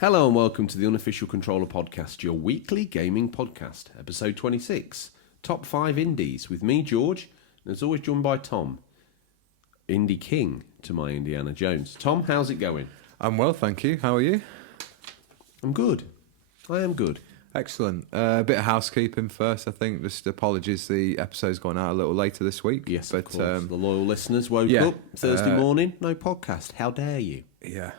Hello and welcome to the Unofficial Controller Podcast, your weekly gaming podcast, episode 26, Top 5 Indies, with me, George, and as always joined by Tom, Indie King to my Indiana Jones. Tom, how's it going? I'm well, thank you. How are you? I'm good. I am good. Excellent. A bit of housekeeping first, I think. Just apologies, the episode's gone out a little later this week. Yes, but, of course. The loyal listeners woke up Thursday morning, no podcast. How dare you? Yeah.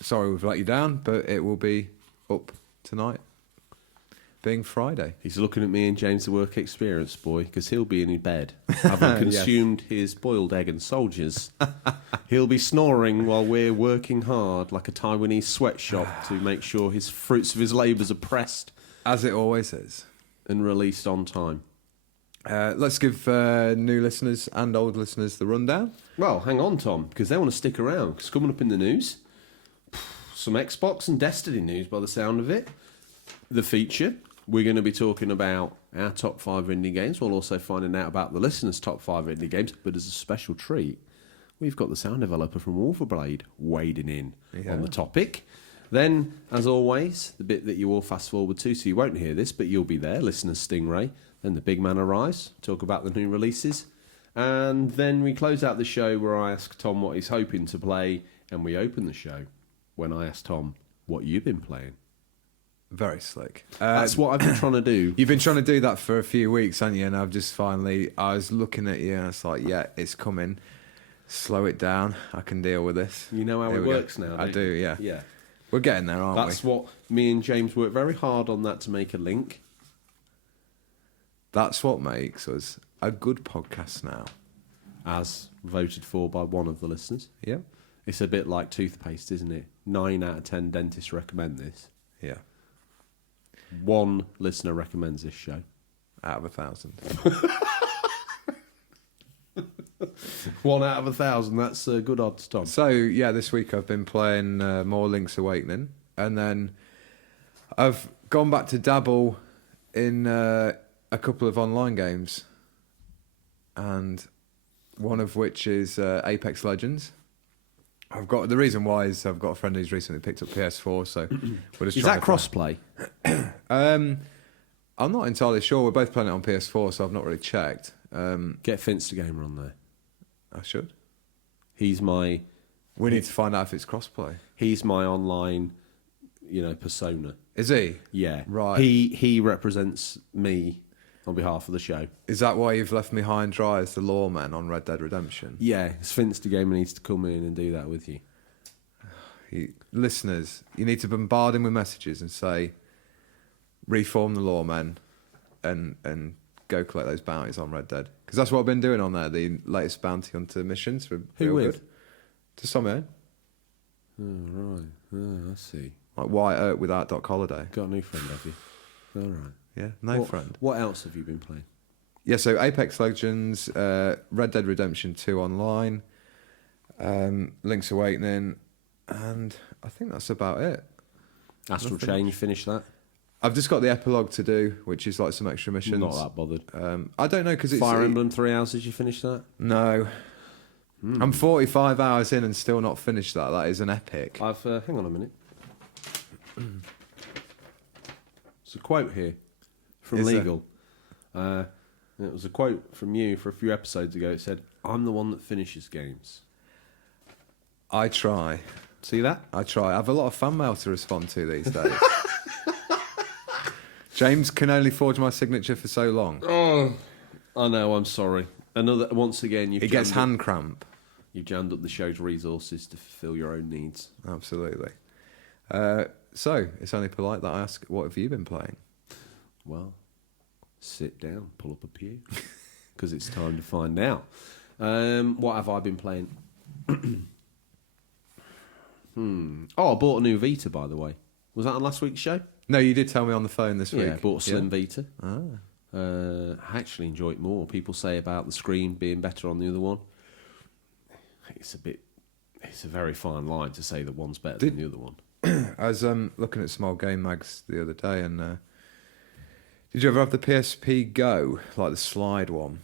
Sorry we've let you down, but it will be up tonight, being Friday. He's looking at me and James, the work experience boy, because he'll be in his bed, having consumed his boiled egg and soldiers. He'll be snoring while we're working hard like a Taiwanese sweatshop to make sure his fruits of his labours are pressed. As it always is. And released on time. Let's give new listeners and old listeners the rundown. Well, hang on, Tom, because they want to stick around. Because coming up in the news, some Xbox and Destiny news by the sound of it. The feature, we're going to be talking about our top 5 indie games. We'll also finding out about the listeners' top 5 indie games. But as a special treat, we've got the sound developer from Wolverblade wading in on the topic. Then, as always, the bit that you all fast forward to, so you won't hear this, but you'll be there, listeners Stingray. Then the big man arrives, talk about the new releases. And then we close out the show where I ask Tom what he's hoping to play, and we open the show when I ask Tom what you've been playing. Very slick. That's what I've been trying to do. You've been trying to do that for a few weeks, haven't you? And I've just finally, I was looking at you and it's like, yeah, it's coming. Slow it down. I can deal with this. You know how it works now, I do, yeah. Yeah. We're getting there, aren't we? That's what me and James worked very hard on that to make a link. That's what makes us a good podcast now. As voted for by one of the listeners. Yep. It's a bit like toothpaste, isn't it? 9 out of 10 dentists recommend this. Yeah. One listener recommends this show. Out of 1,000. 1 out of 1,000, that's good odds, Tom. So, yeah, this week I've been playing more Link's Awakening. And then I've gone back to dabble in a couple of online games. And one of which is Apex Legends. The reason why is I've got a friend who's recently picked up PS4, so we're just. Is that crossplay? I'm not entirely sure. We're both playing it on PS4, so I've not really checked. Get Finstergamer on there. I should. He's my. We need to find out if it's crossplay. He's my online, persona. Is he? Yeah. Right. He represents me on behalf of the show. Is that why you've left me high and dry as the lawman on Red Dead Redemption? Yeah, Finstergamer needs to come in and do that with you. Listeners, you need to bombard him with messages and say, reform the lawman and go collect those bounties on Red Dead. Because that's what I've been doing on there, the latest bounty hunter missions. Who with? Good. To some end. Oh, right. Oh, I see. Like Wyatt without Doc Holliday. Got a new friend, have you? All right. Yeah, no friend. What else have you been playing? Yeah, so Apex Legends, Red Dead Redemption 2 online, Link's Awakening, and I think that's about it. Astral Chain, you finished that? I've just got the epilogue to do, which is like some extra missions. Not that bothered. I don't know because it's... Fire Emblem 3 hours, did you finish that? No. I'm 45 hours in and still not finished that. That is an epic. Hang on a minute. There's a quote here from Legal. It was a quote from you for a few episodes ago. It said, "I'm the one that finishes games." I try. See that? I try. I have a lot of fan mail to respond to these days. James can only forge my signature for so long. Oh, I know. I'm sorry. Once again, it gets hand cramp. You've jammed up the show's resources to fulfill your own needs. Absolutely. So it's only polite that I ask, what have you been playing? Well, sit down, pull up a pew, because it's time to find out. What have I been playing? Oh, I bought a new Vita, by the way. Was that on last week's show? No, you did tell me on the phone this week. Yeah, I bought a Slim Vita. Ah. I actually enjoy it more. People say about the screen being better on the other one. It's a very fine line to say that one's better than the other one. I was looking at Small Game Mags the other day, and did you ever have the PSP Go, like the slide one?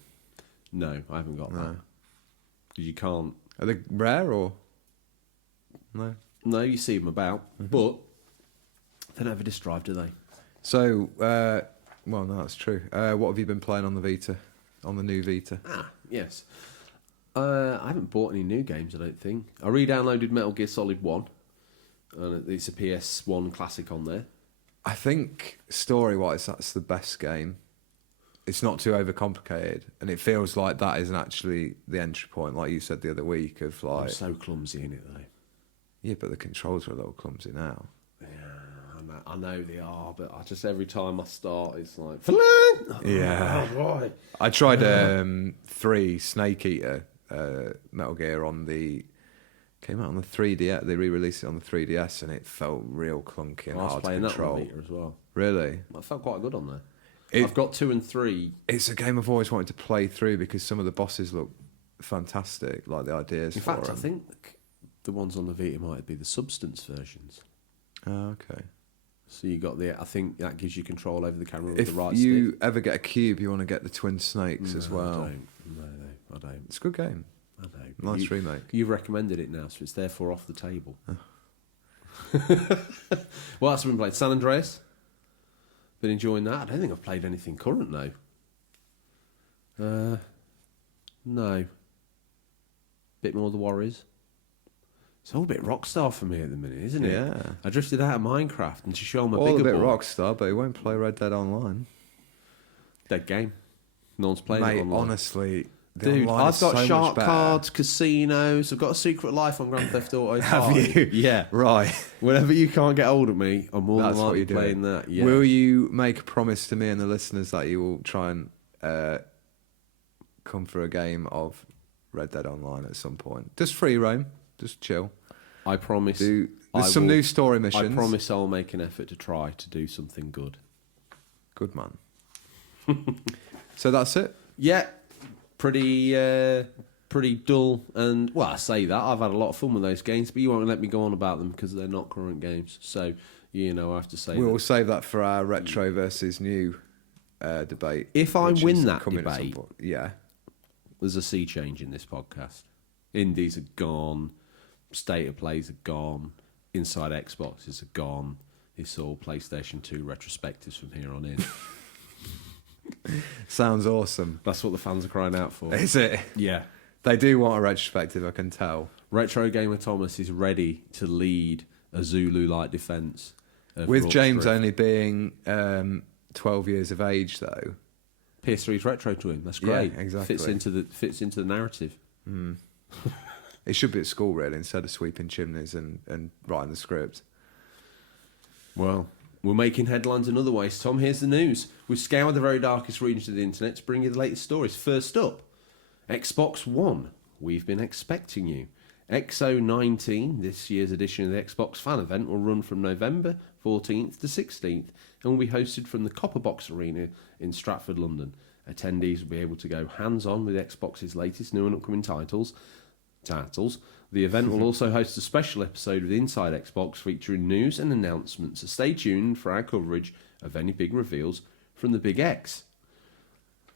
No, I haven't got that. Because you can't... Are they rare or... No? No, you see them about, Mm-hmm. but they never disk drive, do they? So, well, no, that's true. What have you been playing on the Vita? On the new Vita? Ah, yes. I haven't bought any new games, I don't think. I re-downloaded Metal Gear Solid 1, and it's a PS1 classic on there. I think story-wise, that's the best game. It's not too overcomplicated, and it feels like that isn't actually the entry point, like you said the other week. Of I'm like, so clumsy in it, though. yeah, but the controls are a little clumsy now. Yeah, I know they are, but I just every time I start, it's like, Yeah. Oh, why? I tried 3 Snake Eater Metal Gear on the came out on the 3DS. They re-released it on the 3DS, and it felt real clunky and I was hard to playing that control. on the Vita as well. Really, I felt quite good on there. It- I've got 2 and 3. it's a game I've always wanted to play through because some of the bosses look fantastic, like the ideas In for fact, I them. think the ones on the Vita might be the Substance versions. Oh, okay. So you got the. I think that gives you control over the camera with If the right you stick. ever get a cube, you want to get the twin snakes as well. I don't. No, I don't. It's a good game. I don't. Nice remake. You've recommended it now, so it's therefore off the table. What else have we been playing? San Andreas. Been enjoying that. I don't think I've played anything current though. No. Bit more of the Warriors. It's all a bit Rockstar for me at the minute, isn't it? Yeah. I drifted out of Minecraft and to show them a All bigger a bit ball. Rockstar, but he won't play Red Dead Online. Dead game. No one's playing Mate, it online. honestly, the Dude, online I've is got so shark much better. cards, casinos. I've got a secret life on Grand Theft Auto 5. Have you? Yeah. Right. Whenever you can't get hold of me, I'm more That's than what likely you're doing. playing that. Yeah. Will you make a promise to me and the listeners that you will try and come for a game of Red Dead Online at some point? Just free roam. Just chill. I promise. There's some new story missions. I promise I'll make an effort to try to do something good. Good man. So that's it? Yeah. Pretty dull. And, well, I say that. I've had a lot of fun with those games, but you won't let me go on about them because they're not current games. So, I have to say We'll that. save that for our retro versus new debate. If I which win is that coming at some debate- point. Yeah. There's a sea change in this podcast. Indies are gone. State of plays are gone. Inside Xboxes are gone. It's all PlayStation 2 retrospectives from here on in. Sounds awesome. That's what the fans are crying out for. Is it? Yeah. They do want a retrospective, I can tell. Retro Gamer Thomas is ready to lead a Zulu-like defence. of With Rorke's James Drift. only being 12 years of age, though. PS3's retro to him. That's Yeah, great. exactly. Fits into the narrative. It should be at school, really, instead of sweeping chimneys and writing the script. Well, we're making headlines in other ways. Tom, here's the news. We've scoured the very darkest regions of the internet to bring you the latest stories. First up, Xbox One. We've been expecting you. XO19, this year's edition of the Xbox fan event, will run from November 14th to 16th and will be hosted from the Copperbox Arena in Stratford, London. Attendees will be able to go hands-on with Xbox's latest new and upcoming titles. The event will also host a special episode of Inside Xbox featuring news and announcements, so stay tuned for our coverage of any big reveals from the Big X.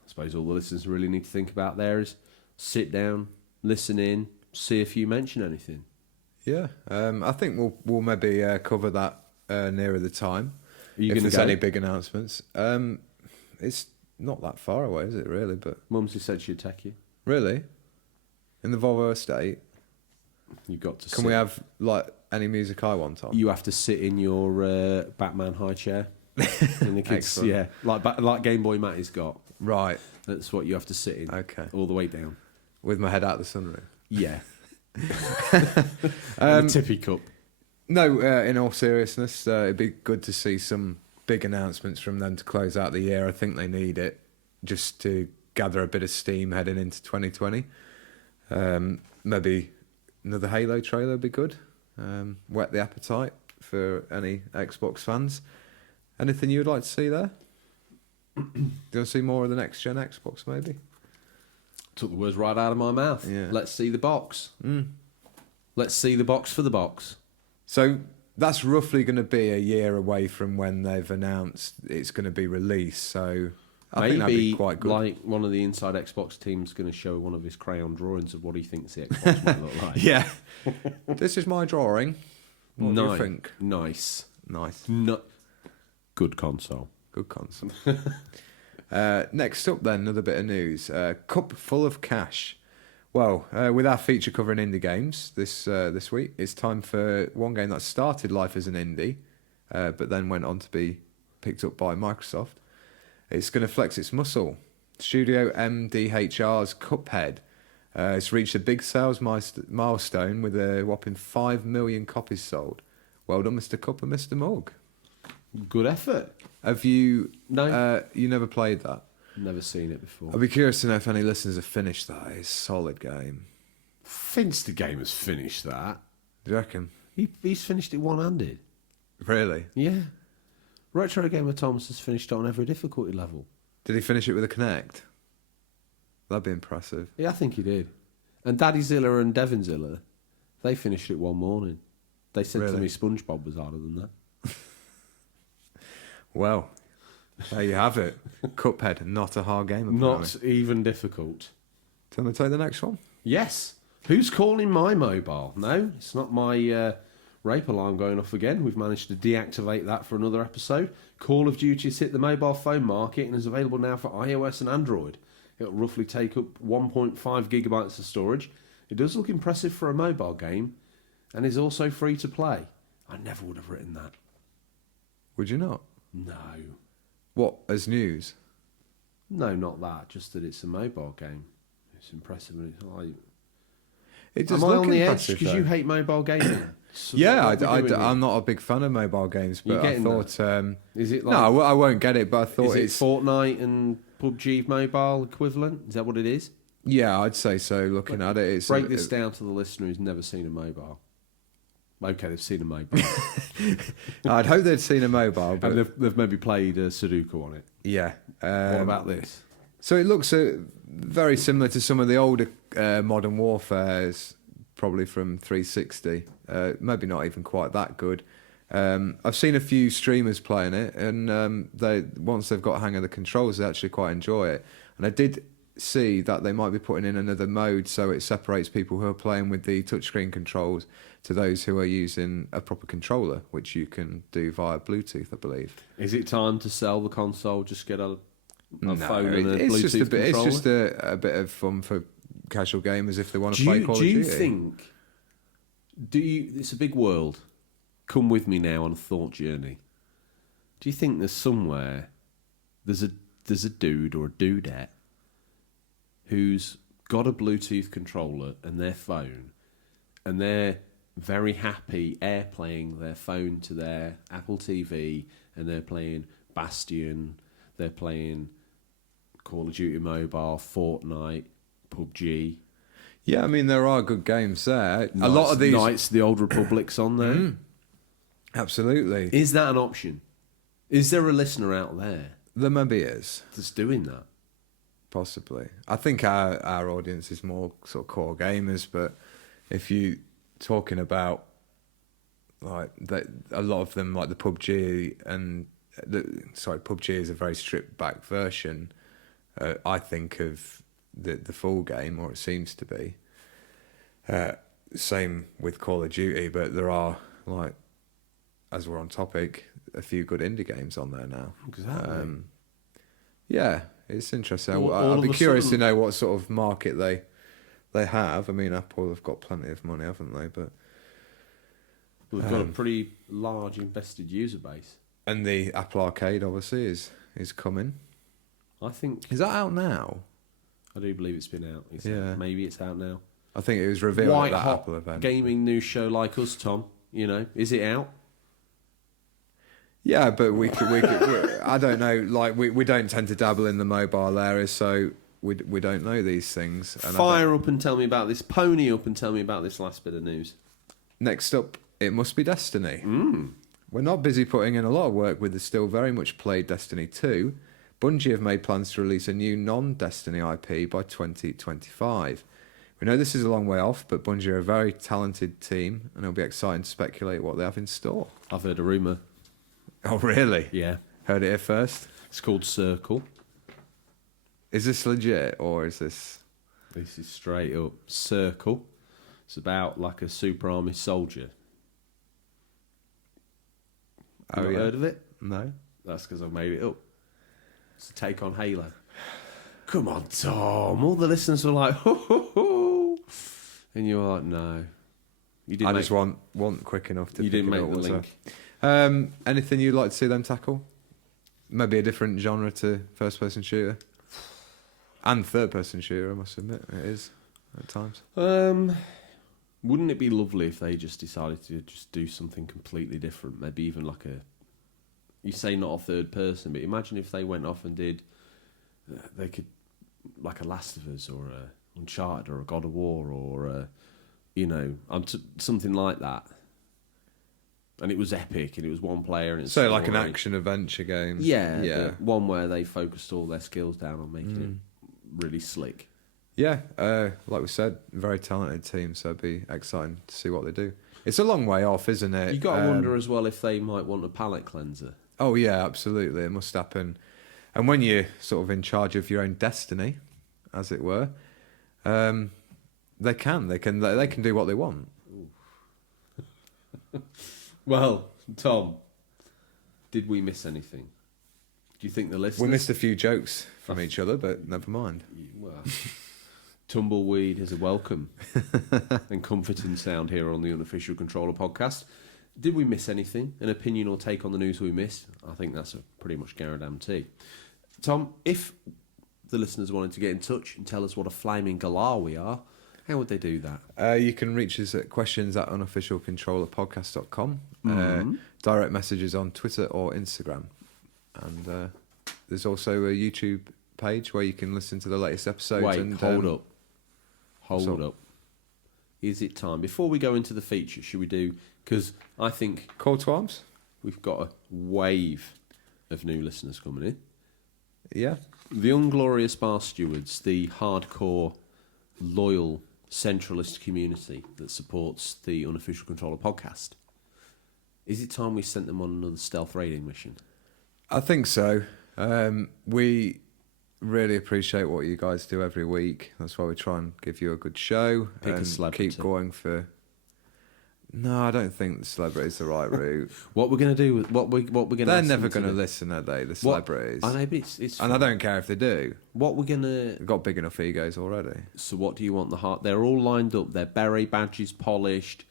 I suppose all the listeners really need to think about there is sit down, listen in, see if you mention anything. Yeah, I think we'll maybe cover that nearer the time. Are you if going to there's go? any big announcements. It's not that far away, is it, really? But Mumsy said she'd take you. really? In the Volvo estate? You've got to Can we have, like, any music I want on? You have to sit in your Batman high chair. In the kids, Excellent. yeah, like Game Boy Matty's got. Right, That's what you have to sit in. okay. All the way down. With my head out the sunroof. Yeah. And the tippy cup. No, in all seriousness, it'd be good to see some big announcements from them to close out the year. I think they need it just to gather a bit of steam heading into 2020. Maybe another Halo trailer would be good. Whet the appetite for any Xbox fans. Anything you'd like to see there? Do you want to see more of the next gen Xbox, maybe? Took the words right out of my mouth. Yeah. Let's see the box. Let's see the box for the box. So that's roughly going to be a year away from when they've announced it's going to be released. So I think that'd be quite good. Like one of the Inside Xbox teams going to show one of his crayon drawings of what he thinks the Xbox might look like. Yeah. This is my drawing. What do you think? Nice. Nice. No. Good console. Good console. Next up, then, another bit of news. Cup full of cash. Well, with our feature covering indie games this week, it's time for one game that started life as an indie, but then went on to be picked up by Microsoft. It's going to flex its muscle. Studio MDHR's Cuphead. It's reached a big sales milestone with a whopping 5 million copies sold. Well done, Mr. Cup and Mr. Mug. Good effort. Have you... No. You never played that? Never seen it before. I'd be curious to know if any listeners have finished that. It's a solid game. Finster Game has finished that. Do you reckon? He's finished it one-handed. Really? Yeah. Retro Gamer Thomas has finished it on every difficulty level. Did he finish it with a Kinect? That'd be impressive. Yeah, I think he did. And Daddy Zilla and Devon Zilla, they finished it one morning. They said to me SpongeBob was harder than that. Well, there you have it. Cuphead, not a hard game. Apparently. Not even difficult. Do you want to take the next one? Yes. Who's calling my mobile? No, it's not my rape alarm going off again. We've managed to deactivate that for another episode. Call of Duty has hit the mobile phone market and is available now for iOS and Android. It'll roughly take up 1.5 gigabytes of storage. It does look impressive for a mobile game and is also free to play. I never would have written that. Would you not? No. What, as news? No, not that. Just that it's a mobile game. It's impressive. And it's like... It does Am I look on the edge impressive, because though. you hate mobile gaming? So Yeah, what are we doing I'm not a big fan of mobile games, but I thought... Is it like... No, I won't get it, but I thought Is it it's... Fortnite and PUBG mobile equivalent? Is that what it is? Yeah, I'd say so, looking at it. It's Break this down to the listener who's never seen a mobile. Okay, they've seen a mobile. I'd hope they'd seen a mobile, but... And they've maybe played Sudoku on it. Yeah. What about this? So it looks very similar to some of the older Modern Warfares, probably from 360. Maybe not even quite that good. I've seen a few streamers playing it, and once they've got a hang of the controls, they actually quite enjoy it. And I did see that they might be putting in another mode so it separates people who are playing with the touchscreen controls to those who are using a proper controller, which you can do via Bluetooth, I believe. Is it time to sell the console? Just get a No, phone and a it's Bluetooth just a bit. controller? It's just a bit of fun for casual gamers if they want to play Call of Duty. Do you think? It's a big world. Come with me now on a thought journey. Do you think there's somewhere there's a dude or a dudette who's got a Bluetooth controller and their phone, and they're very happy airplaying their phone to their Apple TV, and they're playing Bastion, they're playing Call of Duty Mobile, Fortnite, PUBG. Yeah, I mean there are good games there. A lot of these Knights of the Old Republic's on there. Absolutely. Is that an option? Is there a listener out there There maybe is, that's doing that? possibly. I think our audience is more sort of core gamers, but if you talking about like a lot of them like the PUBG and PUBG is a very stripped back version. I think of the full game, or it seems to be. Same with Call of Duty, but there are, like, as we're on topic, a few good indie games on there now. Exactly. Yeah, it's interesting. All I'd be of a curious to sudden- know what sort of market they have. I mean, Apple have got plenty of money, haven't they? But We've got a pretty large invested user base. and the Apple Arcade obviously is coming. I think Is that out now? I do believe it's been out. Yeah. Maybe it's out now. I think it was revealed White at that hot Apple event. gaming news show like us, Tom. You know, is it out? Yeah, but we I don't know. Like we don't tend to dabble in the mobile area, so we don't know these things. And Fire up and tell me about this. Pony up and tell me about this last bit of news. next up, it must be Destiny. Mm. We're not busy putting in a lot of work with the still very much played Destiny 2. Bungie have made plans to release a new non-Destiny IP by 2025. We know this is a long way off, but Bungie are a very talented team, and it'll be exciting to speculate what they have in store. I've heard a rumour. Oh, really? Yeah. Heard it here first? It's called Circle. Is this legit, or is this... This is straight up Circle. It's about like a super army soldier. You not heard of it? No. That's because I've made it up. It's a take on Halo. Come on, Tom. All the listeners were like, ho, ho, ho. And you were like, no. You didn't. I just want quick enough to. You pick didn't it make up, the was link. Anything you'd like to see them tackle? Maybe a different genre to first-person shooter and third-person shooter. I must admit, it is at times. Wouldn't it be lovely if they just decided to just do something completely different? Maybe even like you say not a third person, but imagine if they went off and did, they could, like a Last of Us or a Uncharted or a God of War or something like that. And it was epic, and it was one player, and it's so like an action adventure game. Yeah. One where they focused all their skills down on making it really slick. Yeah, like we said, very talented team, so it'd be exciting to see what they do. It's a long way off, isn't it? You got to wonder as well if they might want a palate cleanser. Oh yeah, absolutely, it must happen. And when you're sort of in charge of your own destiny, as it were, they can do what they want. Well, Tom, did we miss anything? Do you think the listeners... We missed a few jokes from each other, but never mind. Well, tumbleweed is a welcome and comforting sound here on the Unofficial Controller podcast. Did we miss anything? An opinion or take on the news we missed? I think that's a pretty much guarantee. Tom, if the listeners wanted to get in touch and tell us what a flaming galah we are, how would they do that? You can reach us at questions@unofficialcontrollerpodcast.com. Direct messages on Twitter or Instagram. And there's also a YouTube page where you can listen to the latest episodes. Wait, hold up. Is it time? Before we go into the feature, should we do... Because I think... Call to arms? We've got a wave of new listeners coming in. Yeah. The Unglorious Bar Stewards, the hardcore, loyal, centralist community that supports the Unofficial Controller podcast. Is it time we sent them on another stealth raiding mission? I think so. We really appreciate what you guys do every week. That's why we try and give you a good show. Pick a and celebrity. keep going for... No, I don't think the celebrity's the right route. What we're going to do... What we're going to... They're never going to listen, are they, the celebrities? I know, but it's and I don't care if they do. What we're going to... They've got big enough egos already. So what do you want the heart... They're all lined up. Their beret badges polished.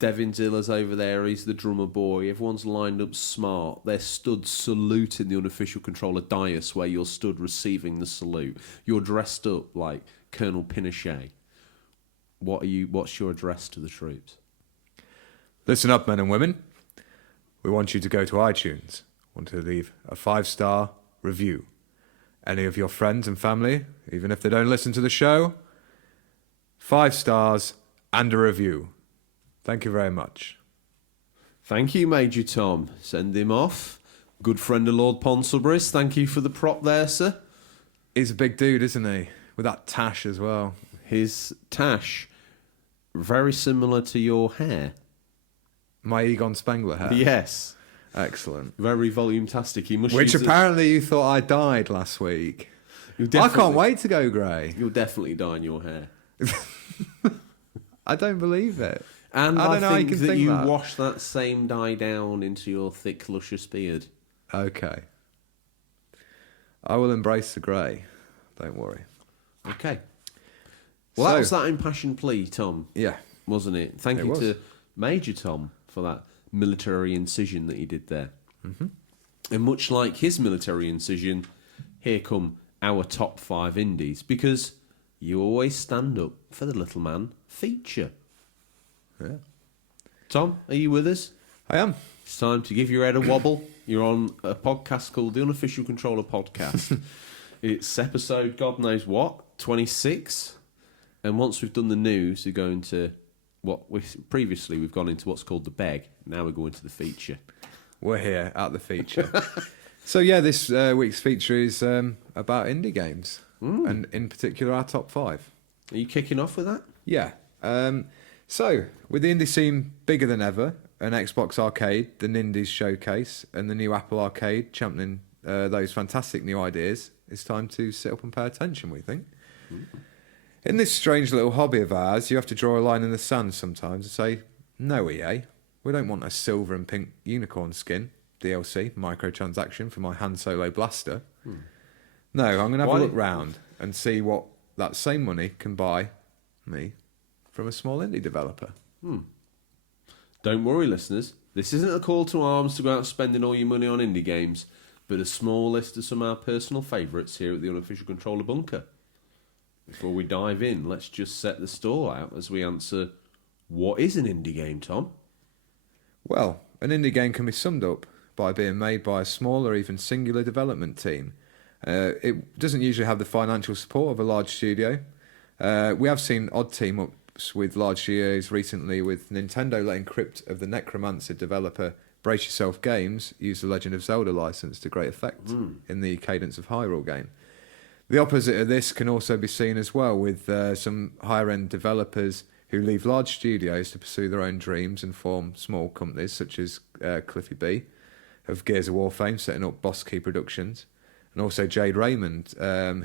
Devin Zilla's over there. He's the drummer boy. Everyone's lined up smart. They're stood saluting the Unofficial Controller dais where you're stood receiving the salute. You're dressed up like Colonel Pinochet. What's your address to the troops? Listen up, men and women. We want you to go to iTunes. Want to leave a 5-star review. Any of your friends and family, even if they don't listen to the show, 5 stars and a review. Thank you very much. Thank you, Major Tom. Send him off. Good friend of Lord Ponsonbury's. Thank you for the prop there, sir. He's a big dude, isn't he? With that tash as well. His tash, very similar to your hair. My Egon Spengler hair? Yes. Excellent. Very volume-tastic. He must Which use apparently you thought I died last week. I can't wait to go grey. You'll definitely dye in your hair. I don't believe it. And I don't know how you think can that think you that. wash that same dye down into your thick, luscious beard. Okay. I will embrace the grey. Don't worry. Okay. Well, that was that impassioned plea, Tom. Yeah. Wasn't it? Thank you to Major Tom for that military incision that he did there. Mm-hmm. And much like his military incision, here come our top 5 indies, because you always stand up for the little man feature. Yeah. Tom, are you with us? I am. It's time to give your head a wobble. You're on a podcast called the Unofficial Controller Podcast. It's episode, God knows what, 26. And once we've done the news, we're going to we've gone into what's called the beg. Now we're going to the feature. We're here at the feature. So yeah, this week's feature is about indie games, and in particular our top 5. Are you kicking off with that? Yeah. So with the indie scene bigger than ever, an Xbox Arcade, the Nindies Showcase, and the new Apple Arcade championing those fantastic new ideas, it's time to sit up and pay attention, we think. In this strange little hobby of ours, you have to draw a line in the sand sometimes and say, no, EA, We don't want a silver and pink unicorn skin, DLC, microtransaction for my Han Solo blaster. No, I'm going to have a look round and see what that same money can buy me from a small indie developer. Don't worry, listeners. This isn't a call to arms to go out spending all your money on indie games, but a small list of some of our personal favourites here at the Unofficial Controller Bunker. Before we dive in, let's just set the stall out as we answer, what is an indie game, Tom? Well, an indie game can be summed up by being made by a small or even singular development team. It doesn't usually have the financial support of a large studio. We have seen odd team-ups with large studios recently, with Nintendo letting Crypt of the Necromancer developer Brace Yourself Games use the Legend of Zelda license to great effect in the Cadence of Hyrule game. The opposite of this can also be seen as well, with some higher-end developers who leave large studios to pursue their own dreams and form small companies, such as Cliffy B of Gears of War fame, setting up Boss Key Productions, and also Jade Raymond,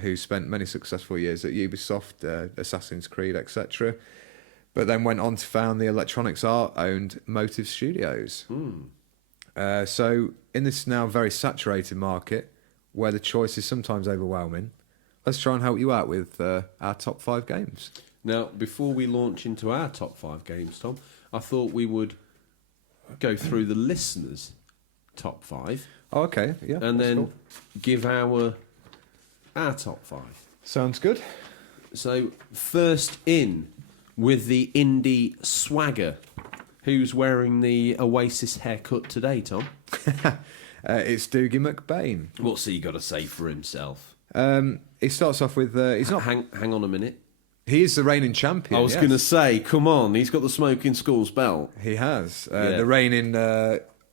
who spent many successful years at Ubisoft, Assassin's Creed, etc., but then went on to found the Electronics Art-owned Motive Studios. So in this now very saturated market, where the choice is sometimes overwhelming, let's try and help you out with our top 5 games. Now, before we launch into our top 5 games, Tom, I thought we would go through the listeners' top 5. Oh, okay, yeah. And then give our top 5. Sounds good. So, first in with the indie swagger. Who's wearing the Oasis haircut today, Tom? It's Doogie McBain. What's he got to say for himself? He starts off with... he's not. Hang on a minute. He is the reigning champion. I was going to say, come on, he's got the Smoking Skulls belt. He has. The reigning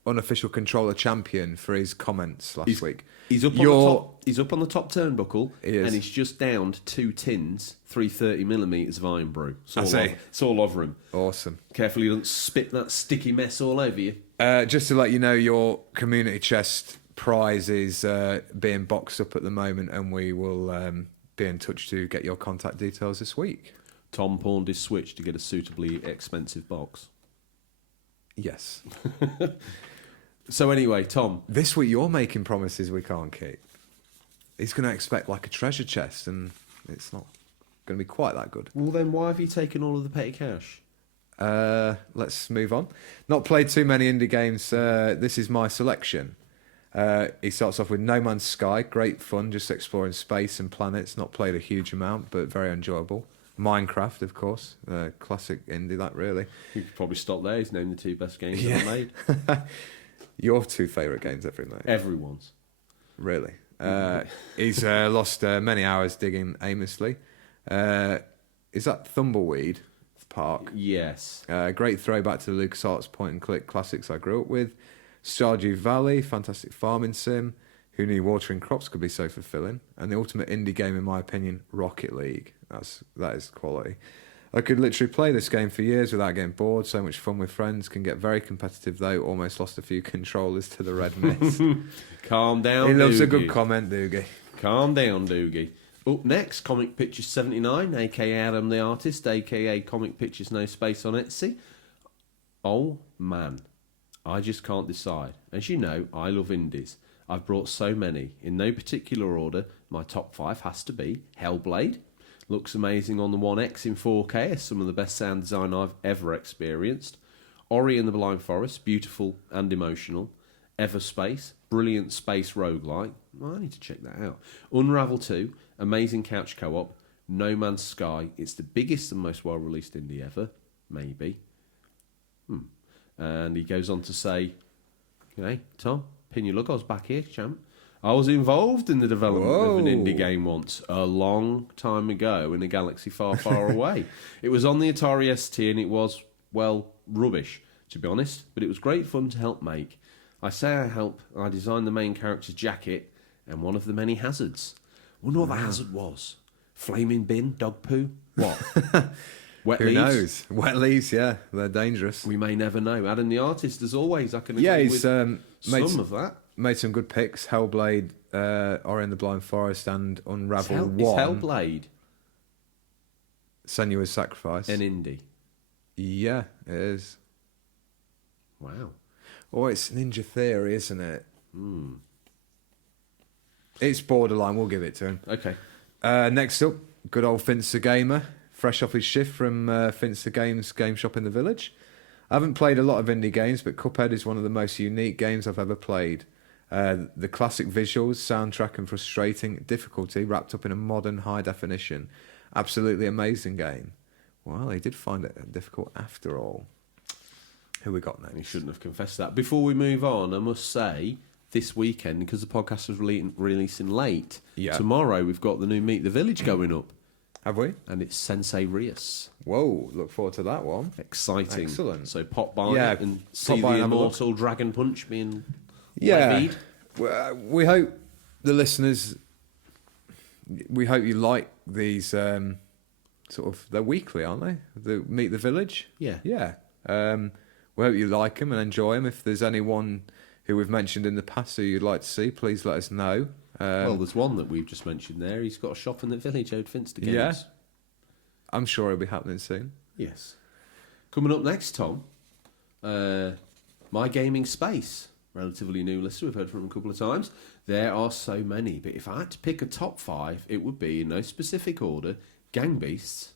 unofficial controller champion for his comments last week. He's up on the top. He's up on the top turnbuckle, he is. And he's just downed 2 tins, 330mm of Iron Brew. It's all over him. Awesome. Careful, you don't spit that sticky mess all over you. Just to let you know, your community chest prize is being boxed up at the moment, and we will be in touch to get your contact details this week. Tom pawned his Switch to get a suitably expensive box. Yes. So anyway, Tom. This week you're making promises we can't keep. He's going to expect like a treasure chest, and it's not going to be quite that good. Well, then why have you taken all of the petty cash? Let's move on. Not played too many indie games. This is my selection. He starts off with No Man's Sky. Great fun, just exploring space and planets. Not played a huge amount, but very enjoyable. Minecraft, of course. Classic indie, that really. You could probably stop there. He's named the 2 best games ever made. Your 2 favourite games ever made? Everyone's. Really? He's lost many hours digging aimlessly. Is that Thumbleweed Park? Yes. Great throwback to the LucasArts point-and-click classics I grew up with. Stardew Valley, fantastic farming sim. Who knew watering crops could be so fulfilling? And the ultimate indie game, in my opinion, Rocket League. That is quality. I could literally play this game for years without getting bored. So much fun with friends. Can get very competitive though. Almost lost a few controllers to the red mist. Calm down, He loves Doogie. a good comment, Doogie. Calm down, Doogie. Up next, Comic Pictures 79, a.k.a. Adam the Artist, a.k.a. Comic Pictures No Space on Etsy. Oh, man. I just can't decide. As you know, I love indies. I've brought so many. In no particular order, my top 5 has to be Hellblade. Looks amazing on the One X in 4K, as some of the best sound design I've ever experienced. Ori and the Blind Forest, beautiful and emotional. Everspace, brilliant space roguelike. Well, I need to check that out. Unravel 2, amazing couch co-op. No Man's Sky, it's the biggest and most well-released indie ever. Maybe. And he goes on to say, hey, Tom, pin your look, I was back here, champ. I was involved in the development of an indie game once, a long time ago, in a galaxy far, far away. It was on the Atari ST, and it was, well, rubbish, to be honest, but it was great fun to help make. I say I designed the main character's jacket and one of the many hazards. Wonder what the hazard was. Flaming bin, dog poo, what? Wet leaves? Who knows? Wet leaves, yeah, they're dangerous. We may never know. Adam the Artist, as always, I can agree he's with some of that. Made some good picks. Hellblade, Ori and the Blind Forest, and Unravel 1. Is Hellblade Senua's Sacrifice. an indie? Yeah, it is. Wow. Oh, it's Ninja Theory, isn't it? It's borderline. We'll give it to him. Okay. Next up, good old Finster Gamer, fresh off his shift from Finster Games game shop in the village. I haven't played a lot of indie games, but Cuphead is one of the most unique games I've ever played. The classic visuals, soundtrack, and frustrating difficulty wrapped up in a modern high definition. Absolutely amazing game. Well, he did find it difficult after all. Who we got next? He shouldn't have confessed that. Before we move on, I must say, this weekend, because the podcast was releasing late, tomorrow we've got the new Meet the Village going up. Have we? And it's Sensei Rios. Whoa, look forward to that one. Exciting. Excellent. So pop by and see the immortal Dragon Punch being levied. Well, we hope the listeners, we hope you like these sort of, they're weekly, aren't they? The Meet the Village? Yeah. Yeah. We hope you like them and enjoy them. If there's anyone who we've mentioned in the past who you'd like to see, please let us know. Well, there's one that we've just mentioned there. He's got a shop in the village, Old Finster Games. Yeah. I'm sure it'll be happening soon. Yes. Coming up next, Tom, My Gaming Space. Relatively new listener, we've heard from him a couple of times. There are so many, but if I had to pick a top 5, it would be, in no specific order, Gang Beasts,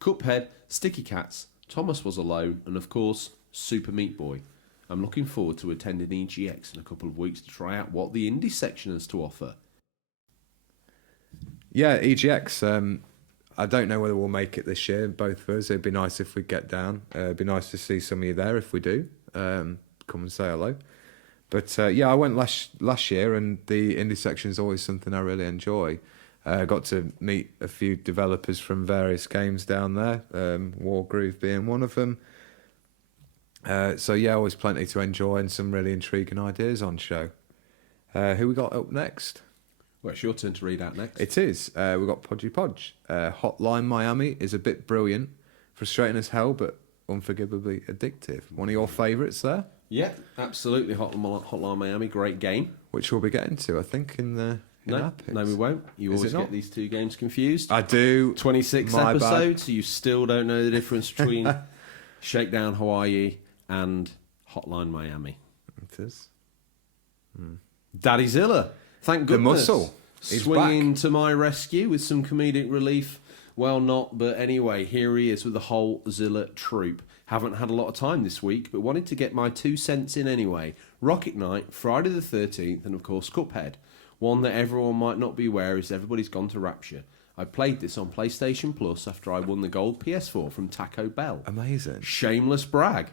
Cuphead, Sticky Cats, Thomas Was Alone, and of course, Super Meat Boy. I'm looking forward to attending EGX in a couple of weeks to try out what the indie section has to offer. Yeah, EGX. I don't know whether we'll make it this year, both of us. It'd be nice if we get down. It'd be nice to see some of you there if we do. Come and say hello. But I went last year, and the indie section is always something I really enjoy. Got to meet a few developers from various games down there, Wargroove being one of them. Always plenty to enjoy and some really intriguing ideas on show. Who we got up next? Well, it's your turn to read out next. It is. We've got Podgy Podge. Hotline Miami is a bit brilliant, frustrating as hell, but unforgivably addictive. One of your favourites there? Yeah, absolutely. Hotline Miami, great game. Which we'll be getting to, I think, in our picks. No, we won't. You always get these two games confused. I do. 26 episodes, so you still don't know the difference between Shakedown Hawaii and Hotline Miami. It is. Daddy Zilla, thank goodness. The muscle. He's swinging back to my rescue with some comedic relief. Well, not, but anyway, here he is with the whole Zilla troupe. Haven't had a lot of time this week, but wanted to get my 2 cents in anyway. Rocket Knight, Friday the 13th, and of course Cuphead. One that everyone might not be aware is Everybody's Gone to Rapture. I played this on PlayStation Plus after I won the gold PS4 from Taco Bell. Amazing. Shameless brag.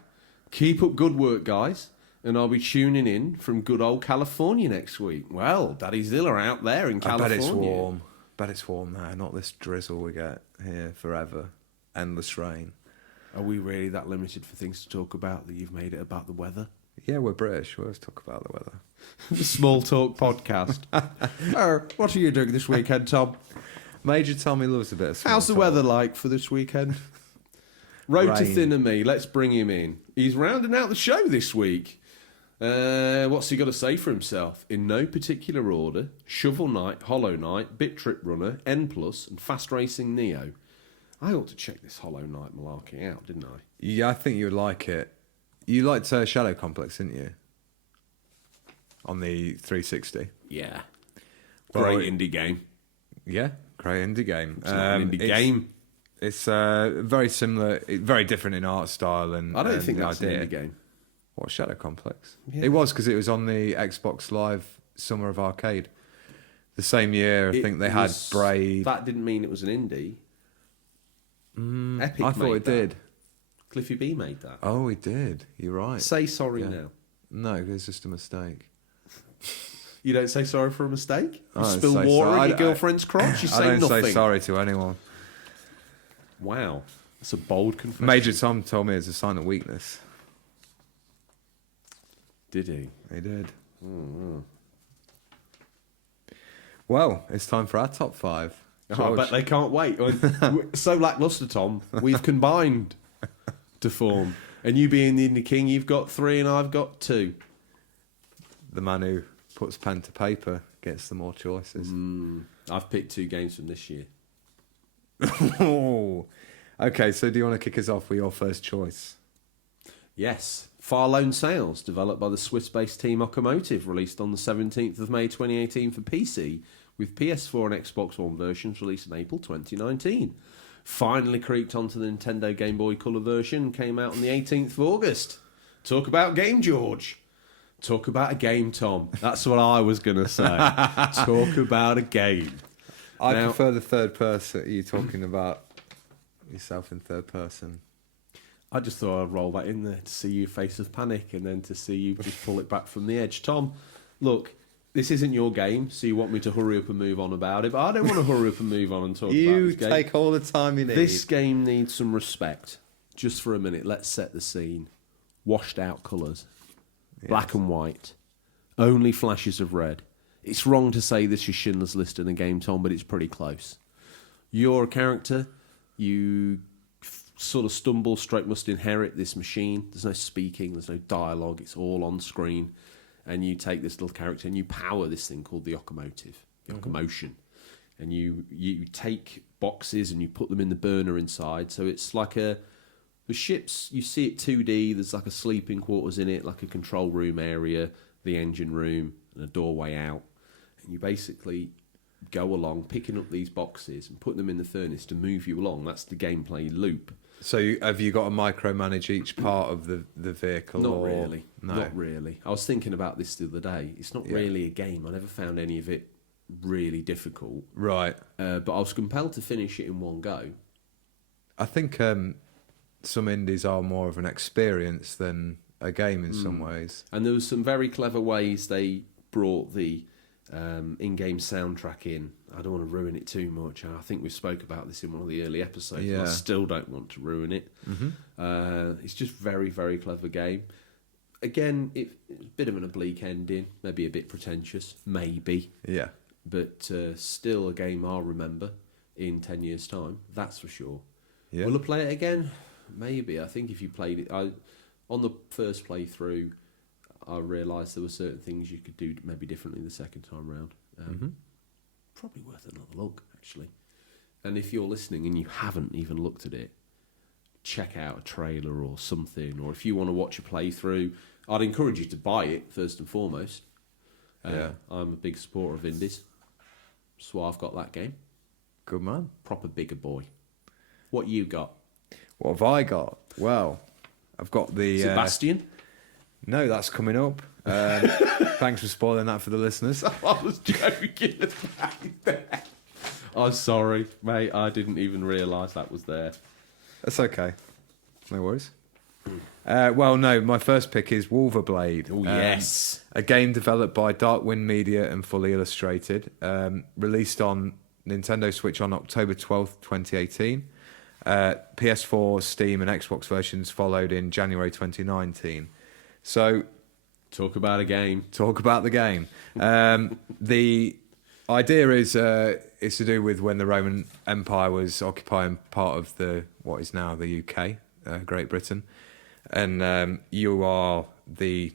Keep up good work, guys. And I'll be tuning in from good old California next week. Well, Daddy Zilla out there in California. I bet it's warm. Bet it's warm there, not this drizzle we get here forever. Endless rain. Are we really that limited for things to talk about that you've made it about the weather? Yeah, we're British. We always talk about the weather. The Small Talk Podcast. What are you doing this weekend, Tom? Major Tommy loves a bit of small How's the talk. weather like for this weekend? Road to Rain. Thinner Me. Let's bring him in. He's rounding out the show this week. What's he got to say for himself? In no particular order, Shovel Knight, Hollow Knight, Bit Trip Runner, N+, and Fast Racing Neo. I ought to check this Hollow Knight malarkey out, didn't I? Yeah, I think you would like it. You liked Shadow Complex, didn't you? On the 360. Yeah. Well, Great indie game. Yeah, great indie game. It's not an indie game. It's very similar, very different in art style and I don't think the that's idea. an indie game. What, Shadow Complex? Yeah. It was because it was on the Xbox Live Summer of Arcade. The same year, I think they had Brave. That didn't mean it was an indie. Epic I thought made it that. did. Cliffy B made that. Oh, he did. You're right. Say sorry Yeah. now. No, it's just a mistake. You don't say sorry for a mistake? You I don't spill say water sorry. in your girlfriend's crotch? You say I don't nothing. say sorry to anyone. Wow. That's a bold confession. Major Tom told me it's a sign of weakness. Did he? He did. Well, it's time for our top 5. Oh, I bet they can't wait. We're so lacklustre, Tom. We've combined to form. And you being the Indie King, you've got 3 and I've got 2. The man who puts pen to paper gets the more choices. I've picked 2 games from this year. Oh. Okay, so do you want to kick us off with your first choice? Yes. Far Lone Sails, developed by the Swiss-based team Okomotive, released on the 17th of May 2018 for PC, with PS4 and Xbox One versions released in April 2019. Finally creeped onto the Nintendo Game Boy Color version, came out on the 18th of August. Talk about game, George. Talk about a game, Tom. That's what I was going to say. Talk about a game. I prefer the third person. Are you talking about yourself in third person? I just thought I'd roll that in there to see your face of panic and then to see you just pull it back from the edge. Tom, look, this isn't your game, so you want me to hurry up and move on about it, but I don't want to hurry up and move on and talk about this game. You take all the time you need. This game needs some respect. Just for a minute, let's set the scene. Washed out colours. Yes. Black and white. Only flashes of red. It's wrong to say this is Schindler's List in a game, Tom, but it's pretty close. You're a character. You sort of stumble, stroke must inherit this machine. There's no speaking, there's no dialogue, it's all on screen. And you take this little character and you power this thing called the Okomotive, the Okomotion. And you take boxes and you put them in the burner inside. So it's like the ships, you see it 2D, there's like a sleeping quarters in it, like a control room area, the engine room, and a doorway out. And you basically go along picking up these boxes and put them in the furnace to move you along. That's the gameplay loop. So have you got to micromanage each part of the vehicle? Not really. No. Not really. I was thinking about this the other day. It's not really a game. I never found any of it really difficult. Right. But I was compelled to finish it in one go. I think some indies are more of an experience than a game in some ways. And there was some very clever ways they brought the in-game soundtrack in. I don't want to ruin it too much. I think we spoke about this in one of the early episodes. Yeah. I still don't want to ruin it. It's just very, very clever game. Again, it's a bit of an oblique ending, maybe a bit pretentious, maybe. Yeah. But still a game I'll remember in 10 years' time, that's for sure. Yeah. Will I play it again? Maybe. I think if you played it... on the first playthrough, I realised there were certain things you could do maybe differently the second time round. Probably worth another look, actually. And if you're listening and you haven't even looked at it, check out a trailer or something. Or if you want to watch a playthrough, I'd encourage you to buy it, first and foremost. I'm a big supporter of indies. So I've got that game. Good man. Proper bigger boy. What you got? What have I got? Well, I've got the... Sebastian? No, that's coming up. Thanks for spoiling that for the listeners. I was joking about that. I'm sorry, mate. I didn't even realise that was there. That's okay. No worries. Well, no, my first pick is Wolverblade. Oh, yes. A game developed by Darkwind Media and Fully Illustrated. Released on Nintendo Switch on October 12th, 2018. PS4, Steam and Xbox versions followed in January 2019. So... Talk about a game. Talk about the game. The idea is to do with when the Roman Empire was occupying part of what is now the UK, Great Britain, and you are a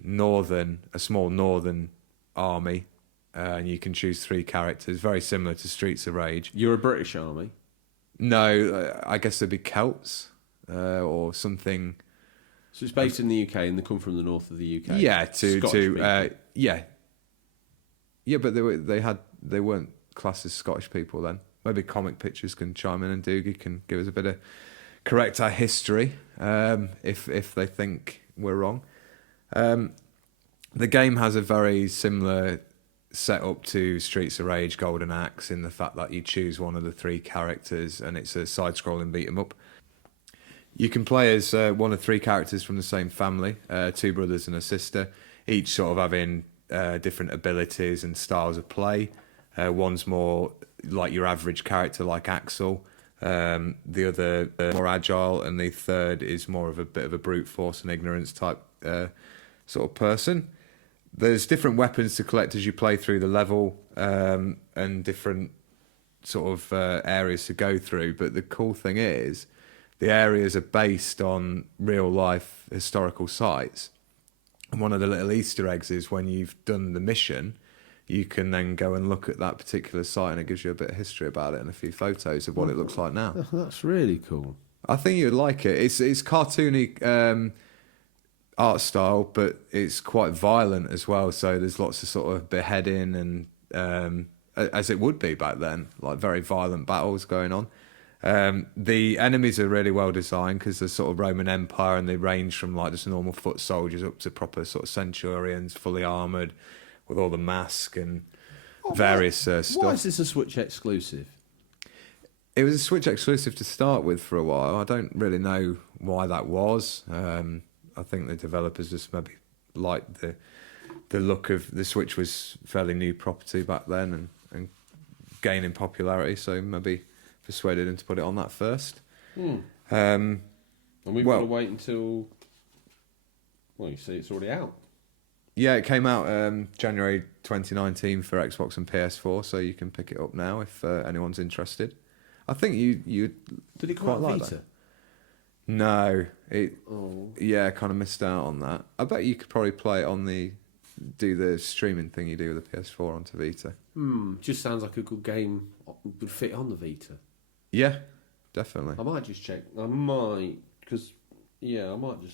small northern army, and you can choose 3 characters, very similar to Streets of Rage. You're a British army? No, I guess they'd be Celts or something. So it's based in the UK, and they come from the north of the UK. Yeah, but they weren't classed as Scottish people then. Maybe Comic Pictures can chime in, and Doogie can give us a bit of correct our history if they think we're wrong. The game has a very similar setup to Streets of Rage Golden Axe in the fact that you choose one of the 3 characters, and it's a side-scrolling beat 'em up. You can play as one of 3 characters from the same family, 2 brothers and a sister, each sort of having different abilities and styles of play. One's more like your average character, like Axel. The other more agile, and the third is more of a bit of a brute force and ignorance type sort of person. There's different weapons to collect as you play through the level, and different sort of areas to go through. But the cool thing is, the areas are based on real-life historical sites. And one of the little Easter eggs is when you've done the mission, you can then go and look at that particular site, and it gives you a bit of history about it and a few photos of what it looks like now. That's really cool. I think you'd like it. It's cartoony. art style, but it's quite violent as well. So there's lots of sort of beheading and as it would be back then, like very violent battles going on. The enemies are really well designed because they're sort of Roman Empire and they range from like just normal foot soldiers up to proper sort of centurions, fully armoured with all the mask and various stuff. Why is this a Switch exclusive? It was a Switch exclusive to start with for a while. I don't really know why that was. I think the developers just maybe liked the look of the Switch was fairly new property back then and gaining popularity, so maybe persuaded him to put it on that first. And we've got to wait until... Well, you see it's already out. Yeah, it came out January 2019 for Xbox and PS4, so you can pick it up now if anyone's interested. I think you did it come quite out like Vita? that. No, yeah, kind of missed out on that. I bet you could probably play it on do the streaming thing you do with the PS4 onto Vita. Just sounds like a good game. Would fit on the Vita. Yeah, definitely. I might just check. I might just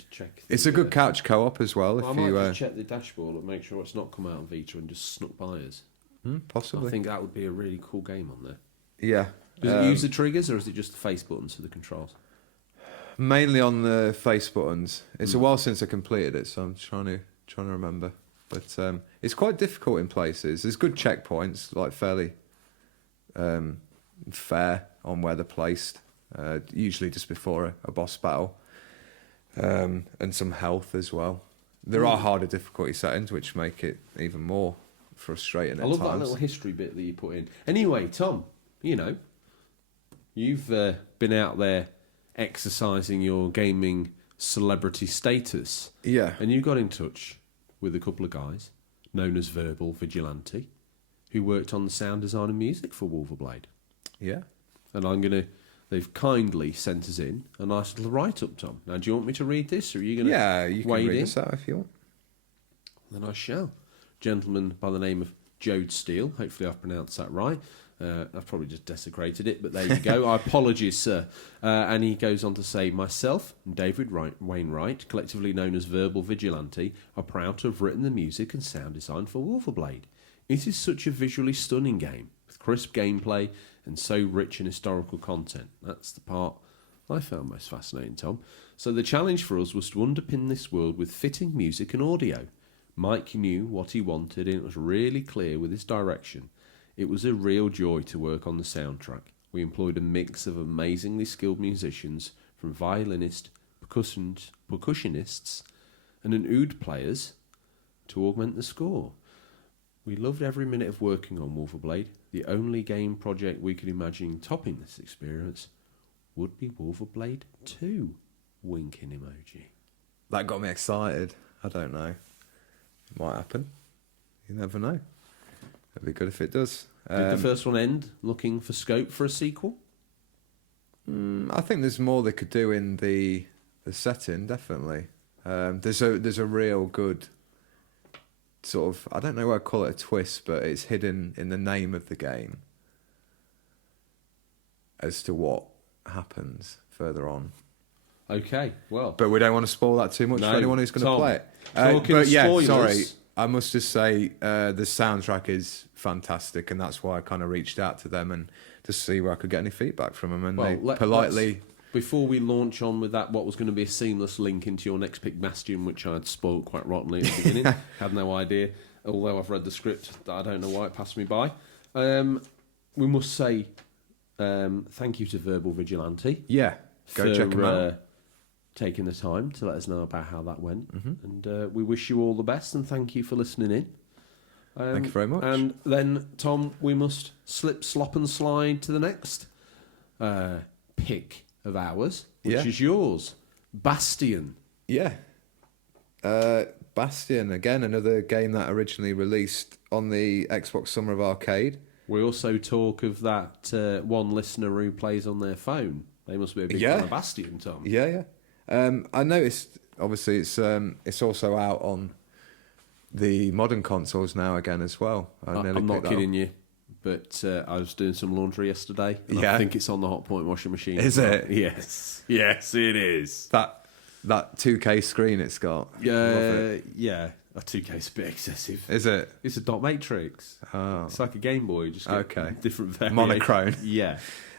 check. It's a good couch co-op as well. I might just check the dashboard and make sure it's not come out on Vita and just snuck by us. Possibly. I think that would be a really cool game on there. Yeah. Does it use the triggers or is it just the face buttons for the controls? Mainly on the face buttons. It's a while since I completed it, so I'm trying to remember. But it's quite difficult in places. There's good checkpoints, like fairly fair on where they're placed. Usually just before a boss battle, and some health as well. There are harder difficulty settings which make it even more frustrating. I love that little history bit that you put in. Anyway, Tom, you've been out there exercising your gaming celebrity status. Yeah. And you got in touch with a couple of guys known as Verbal Vigilante who worked on the sound design and music for Wolverblade. Yeah. And they've kindly sent us in a nice little write-up, Tom. Now, do you want me to read this, or are you going to you can read this out if you want. Then I shall. Gentleman by the name of Jode Steele. Hopefully I've pronounced that right. I've probably just desecrated it, but there you go. I apologies, sir. And he goes on to say, myself and David Wainwright, collectively known as Verbal Vigilante, are proud to have written the music and sound design for Wolverblade. It is such a visually stunning game, with crisp gameplay and so rich in historical content. That's the part I found most fascinating, Tom. So the challenge for us was to underpin this world with fitting music and audio. Mike knew what he wanted and it was really clear with his direction. It was a real joy to work on the soundtrack. We employed a mix of amazingly skilled musicians, from violinists, percussionists, and oud players to augment the score. We loved every minute of working on Wolverblade. The only game project we could imagine topping this experience would be Wolverblade 2. Winking emoji. That got me excited. I don't know. It might happen. You never know. It'd be good if it does. Did the first one end looking for scope for a sequel? I think there's more they could do in the setting, definitely. There's a real good sort of, I don't know why I call it a twist, but it's hidden in the name of the game as to what happens further on. Okay, well. But we don't want to spoil that too much for anyone who's going to play it. But yeah, spoilers. Sorry, I must just say the soundtrack is fantastic, and that's why I kind of reached out to them and to see where I could get any feedback from them, and they politely... Before we launch on with that, what was going to be a seamless link into your next pick, Bastion, which I had spoiled quite rottenly at the beginning. Had no idea, although I've read the script. I don't know why it passed me by. We must say thank you to Verbal Vigilante. Yeah, go check them out. Taking the time to let us know about how that went. Mm-hmm. And we wish you all the best, and thank you for listening in. Thank you very much. And then, Tom, we must slip, slop and slide to the next pick of ours, which is yours, Bastion. Yeah. Bastion, again, another game that originally released on the Xbox Summer of Arcade. We also talk of that one listener who plays on their phone. They must be a big fan of Bastion, Tom. Yeah. I noticed, obviously, it's also out on the modern consoles now again as well. I'm not kidding you. But I was doing some laundry yesterday. And I think it's on the Hot Point washing machine. Is it? Yes. Yes, it is. That That 2K screen it's got. Yeah. A 2K's a bit excessive. Is it? It's a dot matrix. Oh. It's like a Game Boy, just get different variations. Monochrome. Yeah.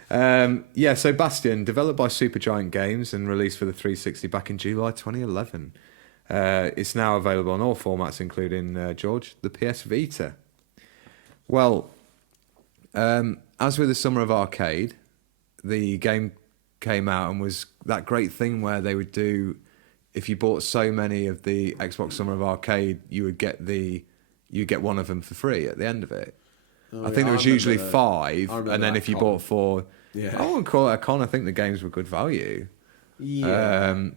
So Bastion, developed by Supergiant Games and released for the 360 back in July 2011. It's now available on all formats, including, George, the PS Vita. Well, as with the Summer of Arcade, the game came out and was that great thing where they would do, if you bought so many of the Xbox Summer of Arcade, you would get one of them for free at the end of it. I think there was usually 5, and then if you bought 4, I wouldn't call it a con. I think the games were good value. Yeah.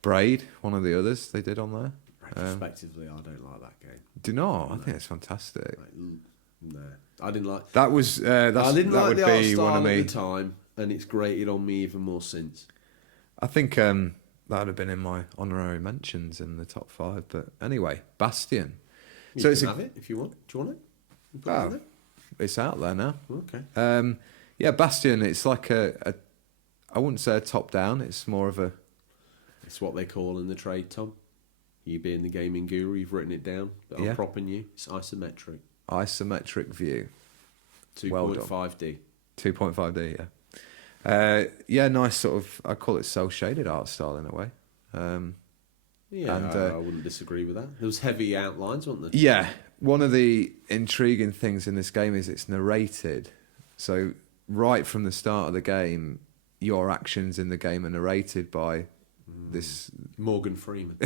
Braid, one of the others they did on there. Retrospectively, I don't like that game. Do not. I think it's fantastic. No, I didn't like. That was. I didn't that like would the art be style one of me. at the time, and it's grated on me even more since. I think that would have been in my honorary mentions in the top 5. But anyway, Bastion. You can have it if you want. Do you want it? You put it in there? It's out there now. Okay. Yeah, Bastion. It's like a. I wouldn't say a top down. It's more of a. It's what they call in the trade, Tom. You being the gaming guru, you've written it down. But I'm propping you. It's isometric. Isometric view. 2.5D. 2.5D, yeah. Nice sort of, I call it cel-shaded art style in a way. I wouldn't disagree with that. There was heavy outlines, weren't there? Yeah. One of the intriguing things in this game is it's narrated. So right from the start of the game, your actions in the game are narrated by this... Morgan Freeman.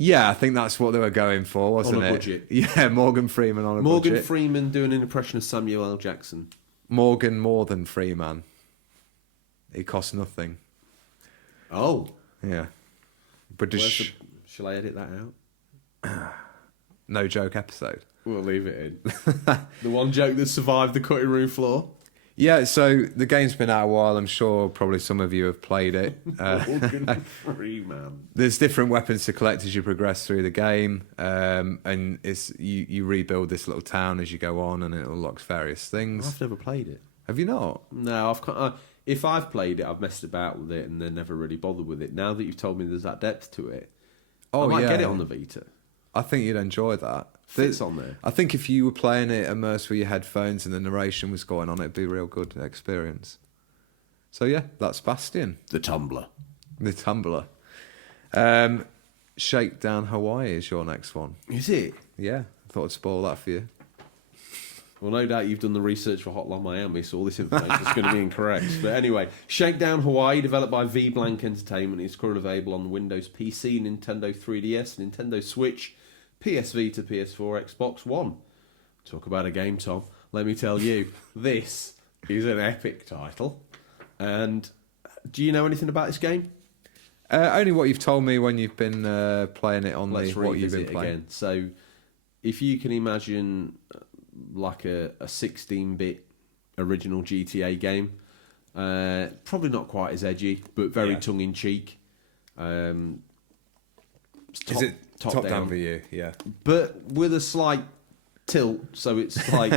Yeah, I think that's what they were going for, wasn't it? On a budget. Yeah, Morgan Freeman on a budget. Morgan Freeman doing an impression of Samuel L. Jackson. Morgan more than Freeman. He costs nothing. Oh. Yeah. British... Shall I edit that out? No joke episode. We'll leave it in. The one joke that survived the cutting room floor. Yeah, so the game's been out a while. I'm sure probably some of you have played it. Morgan Freeman. There's different weapons to collect as you progress through the game, and it's you rebuild this little town as you go on, and it unlocks various things. I've never played it. Have you not? No, if I've played it, I've messed about with it and then never really bothered with it. Now that you've told me there's that depth to it, I might get it on the Vita. I think you'd enjoy that. Fits on there. I think if you were playing it immersed with your headphones and the narration was going on, it'd be a real good experience. So yeah, that's Bastion. The Tumbler. The Tumbler. Shakedown Hawaii is your next one. Is it? Yeah, I thought I'd spoil that for you. Well, no doubt you've done the research for Hotline Miami, so all this information is going to be incorrect. But anyway, Shakedown Hawaii, developed by V-Blank Entertainment, is currently available on the Windows PC, Nintendo 3DS, Nintendo Switch, PS Vita, PS4, Xbox One. Talk about a game, Tom. Let me tell you, this is an epic title. And do you know anything about this game? Only what you've told me when you've been playing it on Let's what you've been revisit playing. Again. So, if you can imagine like a 16-bit original GTA game, probably not quite as edgy, but very tongue-in-cheek. Is it top down for you? Yeah. But with a slight tilt, so it's like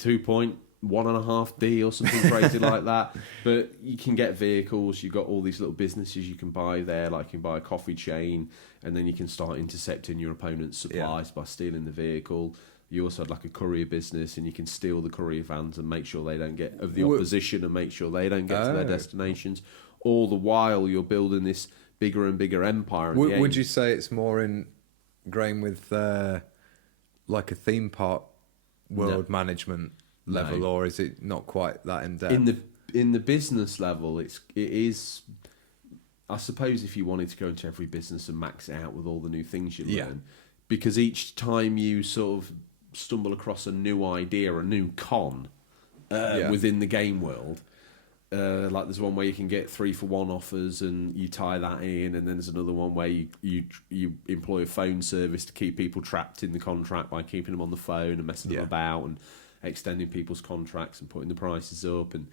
2.1.5D or something crazy like that. But you can get vehicles, you've got all these little businesses you can buy there, like you can buy a coffee chain, and then you can start intercepting your opponent's supplies by stealing the vehicle. You also had like a courier business, and you can steal the courier vans and make sure they don't get of the opposition and make sure they don't get to their destinations. All the while you're building this bigger and bigger empire. Would you say it's more ingrained with like a theme park world management level, or is it not quite that in depth? In the business level, it is. I suppose if you wanted to go into every business and max it out with all the new things you learn, because each time you sort of stumble across a new idea, a new con within the game world. Like there's one where you can get 3-for-1 offers and you tie that in, and then there's another one where you employ a phone service to keep people trapped in the contract by keeping them on the phone and messing them about and extending people's contracts and putting the prices up, and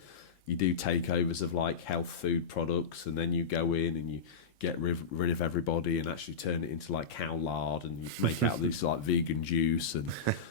you do takeovers of like health food products, and then you go in and you get rid of everybody and actually turn it into like cow lard, and you make out this like vegan juice, and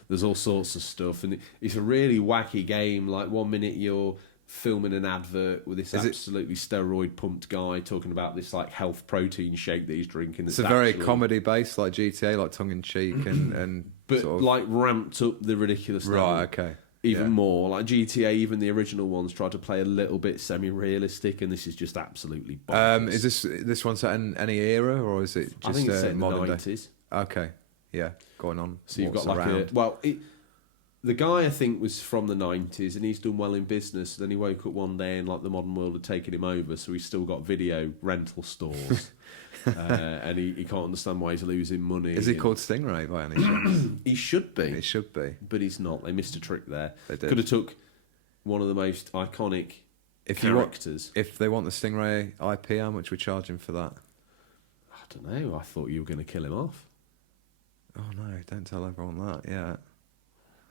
there's all sorts of stuff, and it's a really wacky game. Like 1 minute you're filming an advert with this absolutely steroid pumped guy talking about this like health protein shake that he's drinking. It's a very comedy based, like GTA, like tongue in cheek and but sort of... like ramped up the ridiculous level. Right, okay. Even more. Like GTA, even the original ones tried to play a little bit semi-realistic, and this is just absolutely bonkers. Is this one set in any era, or is it just I think it's set in the modern 90s. Day? Okay, yeah, going on. So you've got what's like around. the guy I think was from the 90s, and he's done well in business. Then he woke up one day and like the modern world had taken him over, so he's still got video rental stores. And he can't understand why he's losing money. Is he called Stingray by any chance? He should be. He should be. But he's not. They missed a trick there. They did. Could have took one of the most iconic characters. If they want the Stingray IP, how much we charging for that? I don't know. I thought you were going to kill him off. Oh no, don't tell everyone that. Yeah.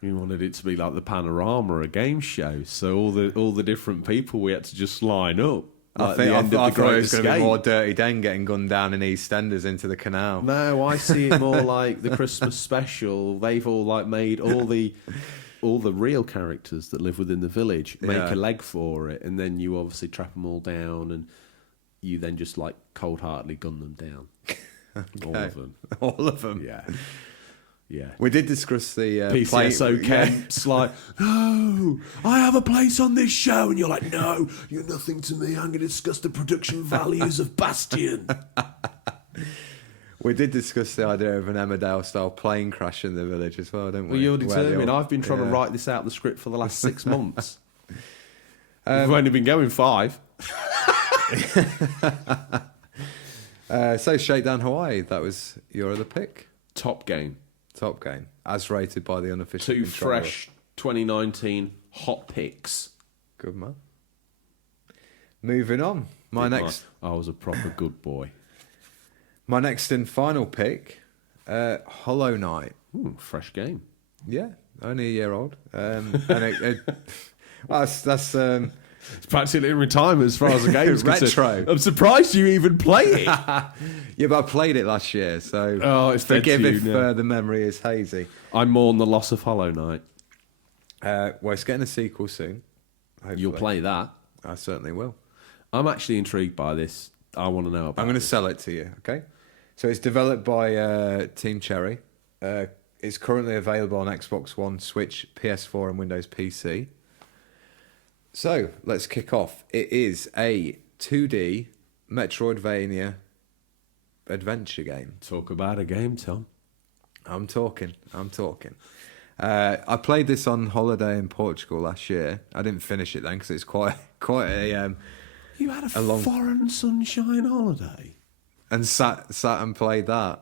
You wanted it to be like the panorama, a game show. So all the different people, we had to just line up. I thought it was going to be more Dirty Den getting gunned down in EastEnders into the canal. No, I see it more like the Christmas special. They've all like made all the real characters that live within the village make a leg for it, and then you obviously trap them all down, and you then just like cold-heartedly gun them down. Okay. All of them. All of them. Yeah. Yeah. We did discuss the PCSO Kemp's like, no, I have a place on this show. And you're like, no, you're nothing to me. I'm going to discuss the production values of Bastion. We did discuss the idea of an Emmerdale-style plane crash in the village as well, didn't we? Well, you're determined. I've been trying to write this out of the script for the last 6 months. We've only been going 5. So Shakedown Hawaii, that was your other pick? Top game, as rated by the unofficial 2 controller. fresh 2019 hot picks. Good man. Moving on. I was a proper good boy. My next and final pick, Hollow Knight. Ooh, fresh game. Yeah, only a year old. That's It's practically in retirement as far as the game's retro. concerned. I'm surprised you even play it. Yeah, but I played it last year, so it's forgive if the memory is hazy. I mourn the loss of Hollow Knight. Well, it's getting a sequel soon. Hopefully. You'll play that. I certainly will. I'm actually intrigued by this. I want to know about it. I'm going to sell it to you, okay? So it's developed by Team Cherry. It's currently available on Xbox One, Switch, PS4 and Windows PC. So, let's kick off. It is a 2D Metroidvania adventure game. Talk about a game, Tom. I'm talking. I played this on holiday in Portugal last year. I didn't finish it then because it's quite a... You had a long foreign sunshine holiday? And sat and played that.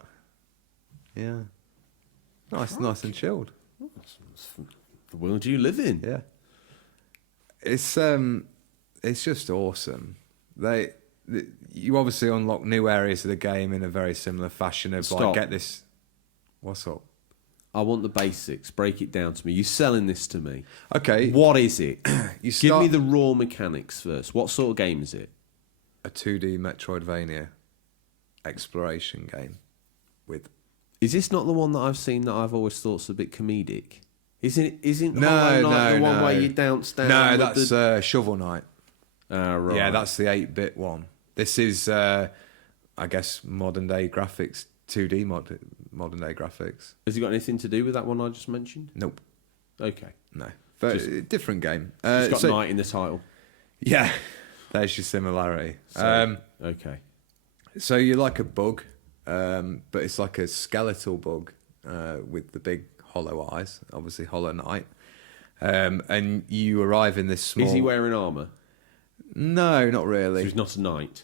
Yeah. Nice and chilled. The world you live in. Yeah. It's just awesome. You obviously unlock new areas of the game in a very similar fashion of like get this. What's up? I want the basics. Break it down to me. You're selling this to me. Okay. What is it? Give me the raw mechanics first. What sort of game is it? A 2D Metroidvania exploration game with. Is this not the one that I've seen that I've always thought's a bit comedic? Isn't No, Hollow Knight no, the one no. where you dance down? No, that's Shovel Knight. Right. Yeah, that's the 8-bit one. This is, I guess, modern day graphics, 2D modern day graphics. Has it got anything to do with that one I just mentioned? Nope. Okay. No, but different game. It's got Knight in the title. Yeah, there's your similarity. Okay. So you're like a bug, but it's like a skeletal bug with the big hollow eyes, obviously Hollow Knight. And you arrive in this small... Is he wearing armour? No, not really. So he's not a knight?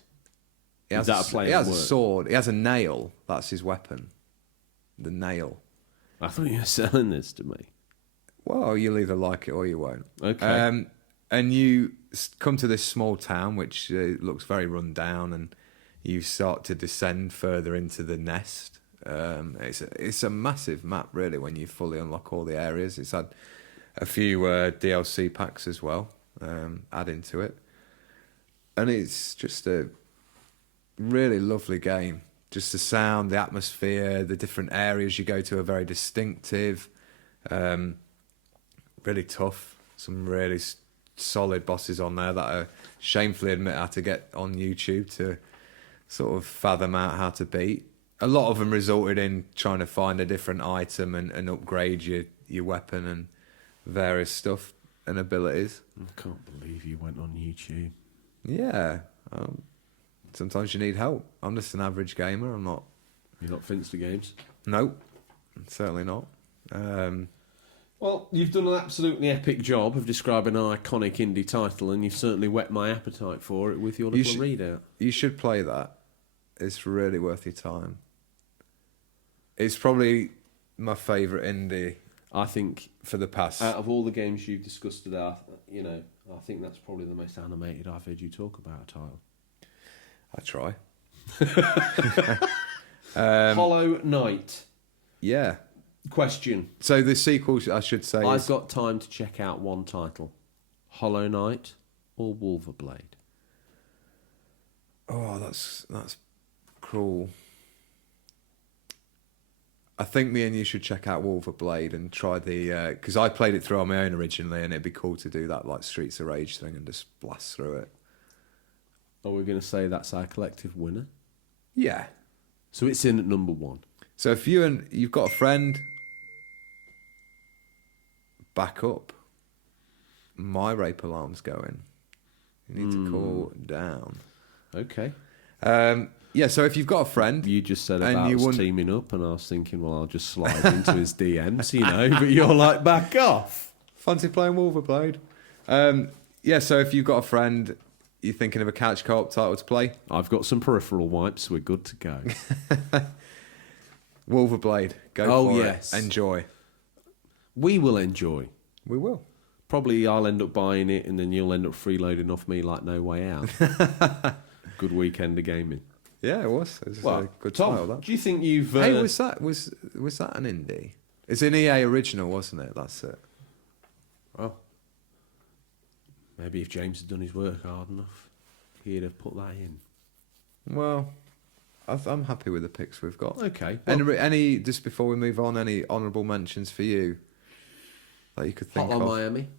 He has a sword. He has a nail. That's his weapon. The nail. I thought you were selling this to me. Well, you'll either like it or you won't. Okay. And you come to this small town, which looks very run down, and you start to descend further into the nest. It's a massive map, really, when you fully unlock all the areas. It's had a few DLC packs as well, adding to it. And it's just a really lovely game. Just the sound, the atmosphere, the different areas you go to are very distinctive. Really tough. Some really solid bosses on there that I shamefully admit I had to get on YouTube to sort of fathom out how to beat. A lot of them resulted in trying to find a different item and upgrade your weapon and various stuff and abilities. I can't believe you went on YouTube. Yeah. Sometimes you need help. I'm just an average gamer. I'm not... You're not Finster Games? Nope. Certainly not. Well, you've done an absolutely epic job of describing an iconic indie title, and you've certainly whet my appetite for it with your little readout. You should play that. It's really worth your time. It's probably my favourite indie. I think for the past. Out of all the games you've discussed today, I think that's probably the most animated I've heard you talk about a title. I try. Hollow Knight. Yeah. Question. So the sequel, I should say. I've got time to check out one title. Hollow Knight or Wolverblade? Oh, that's cruel. I think me and you should check out Wolverblade and try the... Because I played it through on my own originally, and it'd be cool to do that like Streets of Rage thing and just blast through it. Are we going to say that's our collective winner? Yeah. So it's in at number 1. So if you've got a friend, back up. My rape alarm's going. You need to call down. Okay. Yeah, so if you've got a friend... You just said about us teaming up, and I was thinking, well, I'll just slide into his DMs, but you're like, back off. Fancy playing Wolverblade? Yeah, so if you've got a friend, you're thinking of a couch co-op title to play? I've got some peripheral wipes, we're good to go. Wolverblade, go for it. Enjoy. We will enjoy. We will. Probably I'll end up buying it, and then you'll end up freeloading off me like No Way Out. Good weekend of gaming. Yeah, it was. It was a good Tom, title. That. Do you think you've... Hey, was that an indie? It's an EA original, wasn't it? That's it. Well, maybe if James had done his work hard enough, he'd have put that in. Well, I'm happy with the picks we've got. Okay. Well, any just before we move on, any honourable mentions for you that you could think of? Hotline Miami.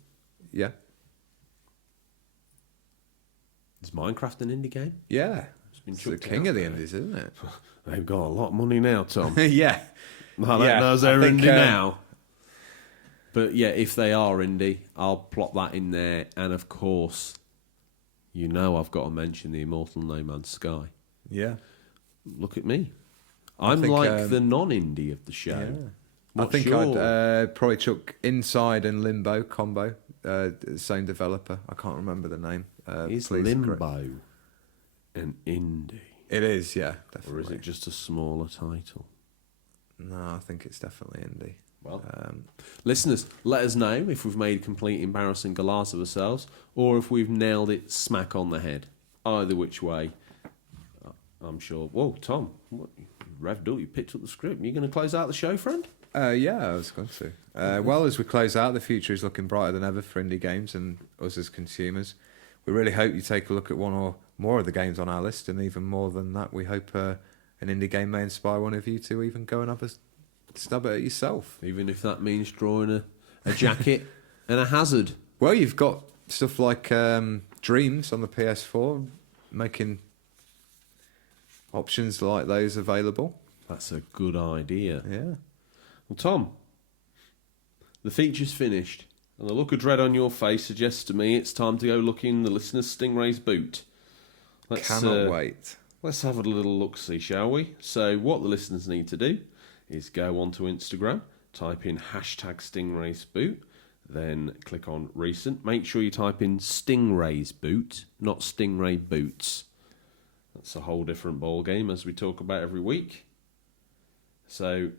Yeah. Is Minecraft an indie game? Yeah. It's the king of the indies, isn't it? They've got a lot of money now, Tom. Yeah. Well, that knows they're indie now. But yeah, if they are indie, I'll plop that in there. And of course, I've got to mention the immortal No Man's Sky. Yeah. Look at me. I'm like the non-indie of the show. Yeah. I think I'd probably chuck Inside and Limbo combo. Same developer. I can't remember the name. Is Limbo an indie? It is, yeah, definitely. Or is it just a smaller title? No, I think it's definitely indie. Well, listeners, let us know if we've made complete embarrassing galas of ourselves, or if we've nailed it smack on the head. Either which way, I'm sure. Whoa, Tom, what, revved up, you picked up the script. Are you going to close out the show, friend? Yeah, I was going to. Well, as we close out, the future is looking brighter than ever for indie games and us as consumers. We really hope you take a look at one or more of the games on our list, and even more than that, we hope an indie game may inspire one of you to even go and have a stab at it yourself. Even if that means drawing a jacket and a hazard. Well, you've got stuff like Dreams on the PS4, making options like those available. That's a good idea. Yeah. Well, Tom, the feature's finished, and the look of dread on your face suggests to me it's time to go look in the listener's Stingray's boot. Cannot wait. Let's have a little look-see, shall we? So what the listeners need to do is go onto Instagram, type in #Stingrays boot, then click on recent. Make sure you type in Stingray's boot, not Stingray boots. That's a whole different ball game, as we talk about every week. So,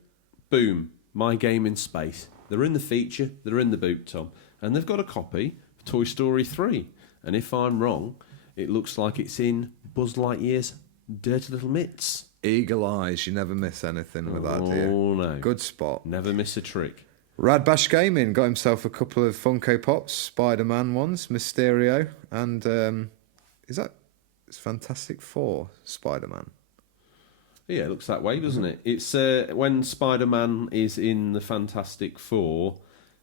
boom, my game in space. They're in the feature, they're in the boot, Tom, and they've got a copy of Toy Story 3. And if I'm wrong, it looks like it's in Buzz Lightyear's Dirty Little Mitts. Eagle eyes, you never miss anything with that, do you? Oh, no. Good spot. Never miss a trick. Rad Bash Gaming got himself a couple of Funko Pops, Spider-Man ones, Mysterio, and it's Fantastic Four Spider-Man. Yeah, it looks that way, doesn't it? It's when Spider-Man is in the Fantastic Four,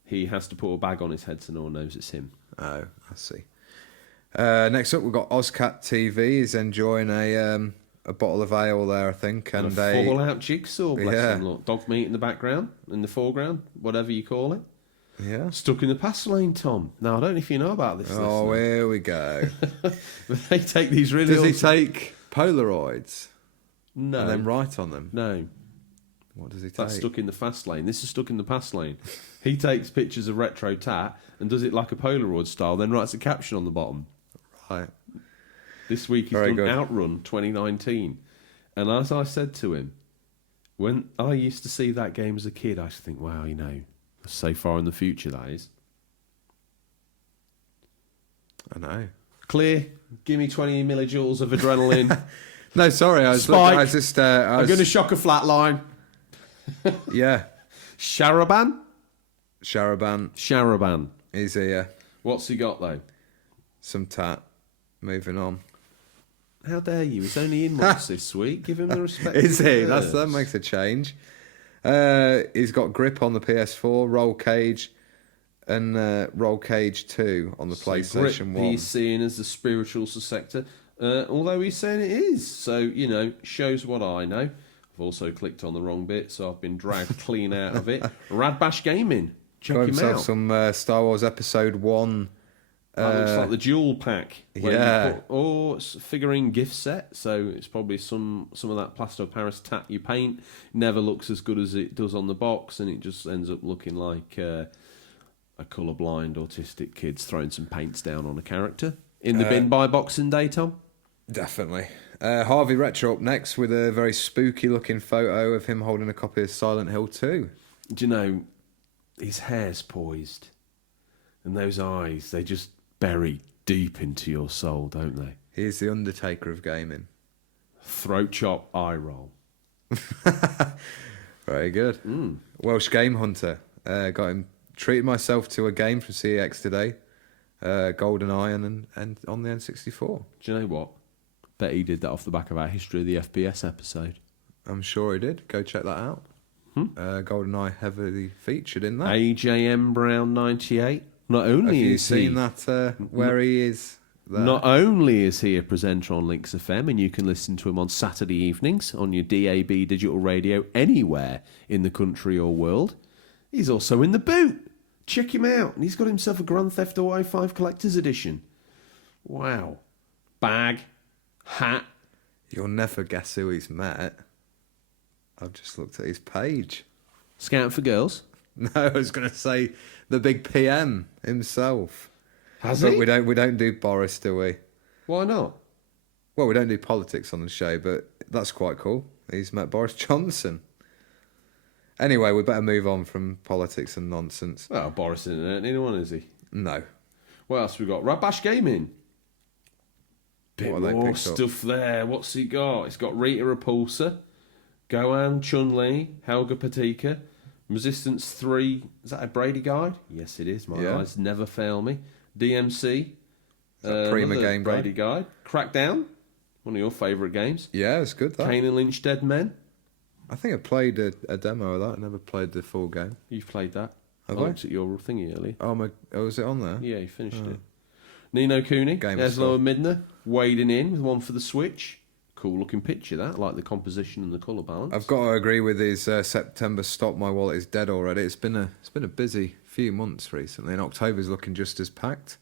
he has to put a bag on his head so no one knows it's him. Oh, I see. Next up, we've got Ozcat TV. He's enjoying a bottle of ale there, I think, and a Fallout jigsaw. Bless him, look. Dog meat in the background, in the foreground, whatever you call it. Yeah. Stuck in the pass lane, Tom. Now I don't know if you know about this. Oh, here we go. But they take these really. Does he take Polaroids? No. And then write on them? No. What does he take? That's stuck in the fast lane. This is stuck in the pass lane. He takes pictures of retro tat and does it like a Polaroid style, then writes a caption on the bottom. Right. This week he's Very done good. Outrun 2019. And as I said to him, when I used to see that game as a kid, I used to think, wow, you know, that's so far in the future, that is. I know. Clear, give me 20 millijoules of adrenaline. No, sorry, I was Spike. I'm going to shock a flat line. Yeah. Sharaban? Sharaban. He's here. What's he got, though? Some tat. Moving on. How dare you? He's only in once this week. Give him the respect. Is he? deserves. That makes a change. He's got Grip on the PS4, Roll Cage, and Roll Cage 2 on the PlayStation 1. He's seen as the spiritual successor, although he's saying it is. So, you know, shows what I know. I've also clicked on the wrong bit, so I've been dragged clean out of it. Radbash Gaming. Check Got him himself out. some Star Wars Episode 1. That looks like the Duel Pack. Yeah. It's a figurine gift set, so it's probably some of that plaster of Paris tat you paint. Never looks as good as it does on the box, and it just ends up looking like a colourblind autistic kid's throwing some paints down on a character. In the bin by Boxing Day, Tom? Definitely. Harvey Retro up next with a very spooky looking photo of him holding a copy of Silent Hill 2. Do you know, his hair's poised, and those eyes, they just bury deep into your soul, don't they? He's the Undertaker of gaming. Throat chop, eye roll. Very good. Welsh Game Hunter. Got him. Treated myself to a game from CEX today. GoldenEye and on the N64. Do you know what? Bet he did that off the back of our History of the FPS episode. I'm sure he did. Go check that out. GoldenEye heavily featured in that. AJM Brown 98. Not only Have you is seen he, that where he is? There? Not only is he a presenter on Links FM, and you can listen to him on Saturday evenings on your DAB digital radio anywhere in the country or world, he's also in the boot. Check him out. And he's got himself a Grand Theft Auto 5 Collector's Edition. Wow. Bag. Hat. You'll never guess who he's met. I've just looked at his page. Scout for girls. No, I was going to say the big PM himself. Has But he? we don't do Boris, do we? Why not? Well, we don't do politics on the show, but that's quite cool. He's met Boris Johnson. Anyway, we better move on from politics and nonsense. Well, Boris isn't anyone, is he? No. What else we got? Radbash Gaming. Bit What have they more picked up? stuff there. What's he got? He's got Rita Repulsa, Gohan, Chun-Li, Helga Patika, Resistance 3. Is that a Brady guide? Yes, it is. My eyes never fail me. DMC. Prima another game Brady guide. Crackdown. One of your favourite games. Yeah, it's good, that. Kane and Lynch Dead Men. I think I played a demo of that. I never played the full game. You've played that. Have I I? looked at your thingy earlier. Oh, was it on there? Yeah, you finished it. Nino Cooney, Game of Eslo stuff. and Midner, wading in with one for the Switch. Cool looking picture, that. I like the composition and the colour balance. I've got to agree with his September Stop My Wallet Is Dead already. It's been a busy few months recently, and October's looking just as packed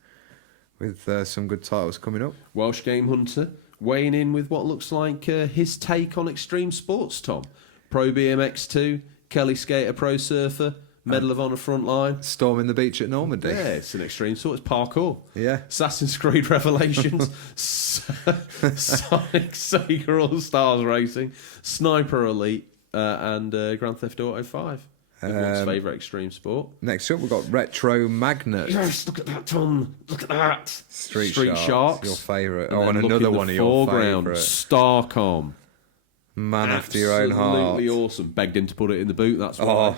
with some good titles coming up. Welsh Game Hunter, weighing in with what looks like his take on extreme sports, Tom. Pro BMX 2, Kelly Skater Pro Surfer, Medal of Honor Frontline. Storming the beach at Normandy. Yeah, it's an extreme sport. It's parkour. Yeah. Assassin's Creed Revelations, Sonic Sega All Stars Racing, Sniper Elite, and Grand Theft Auto 5. Everyone's favourite extreme sport. Next up, we've got Retro Magnet. Yes, look at that, Tom. Look at that. Street Sharks. Sharks, your favourite. And Oh, then and look another in the one of your foreground, favourite. Starcom. Man after your own heart. Absolutely awesome. Begged him to put it in the boot, that's why.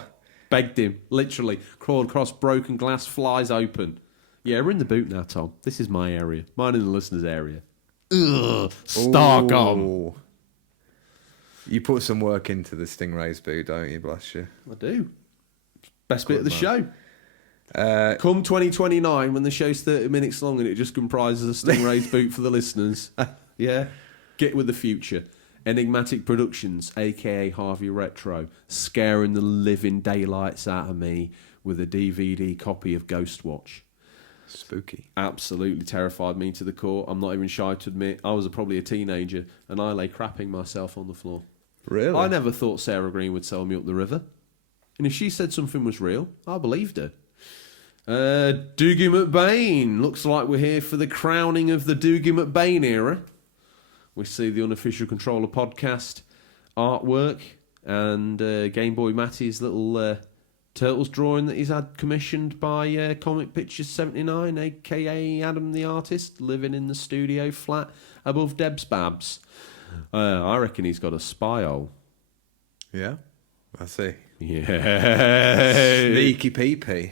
Begged him, literally. Crawled across broken glass, flies open. Yeah, we're in the boot now, Tom. This is my area. Mine and the listeners' area. Ugh, Starcom. Ooh. You put some work into the Stingrays boot, don't you, bless you? I do. Best bit of the show. Come 2029, when the show's 30 minutes long and it just comprises a Stingrays boot for the listeners. Yeah. Get with the future. Enigmatic Productions, a.k.a. Harvey Retro, scaring the living daylights out of me with a DVD copy of Ghostwatch. Spooky. Absolutely terrified me to the core. I'm not even shy to admit I was probably a teenager and I lay crapping myself on the floor. Really? I never thought Sarah Green would sell me up the river. And if she said something was real, I believed her. Doogie McBain. Looks like we're here for the crowning of the Doogie McBain era. We see the Unofficial Controller podcast artwork and Game Boy Matty's little Turtles drawing that he's had commissioned by Comic Pictures 79, a.k.a. Adam the Artist, living in the studio flat above Deb's Babs. I reckon he's got a spy hole. Yeah, I see. Yeah. Sneaky peepee.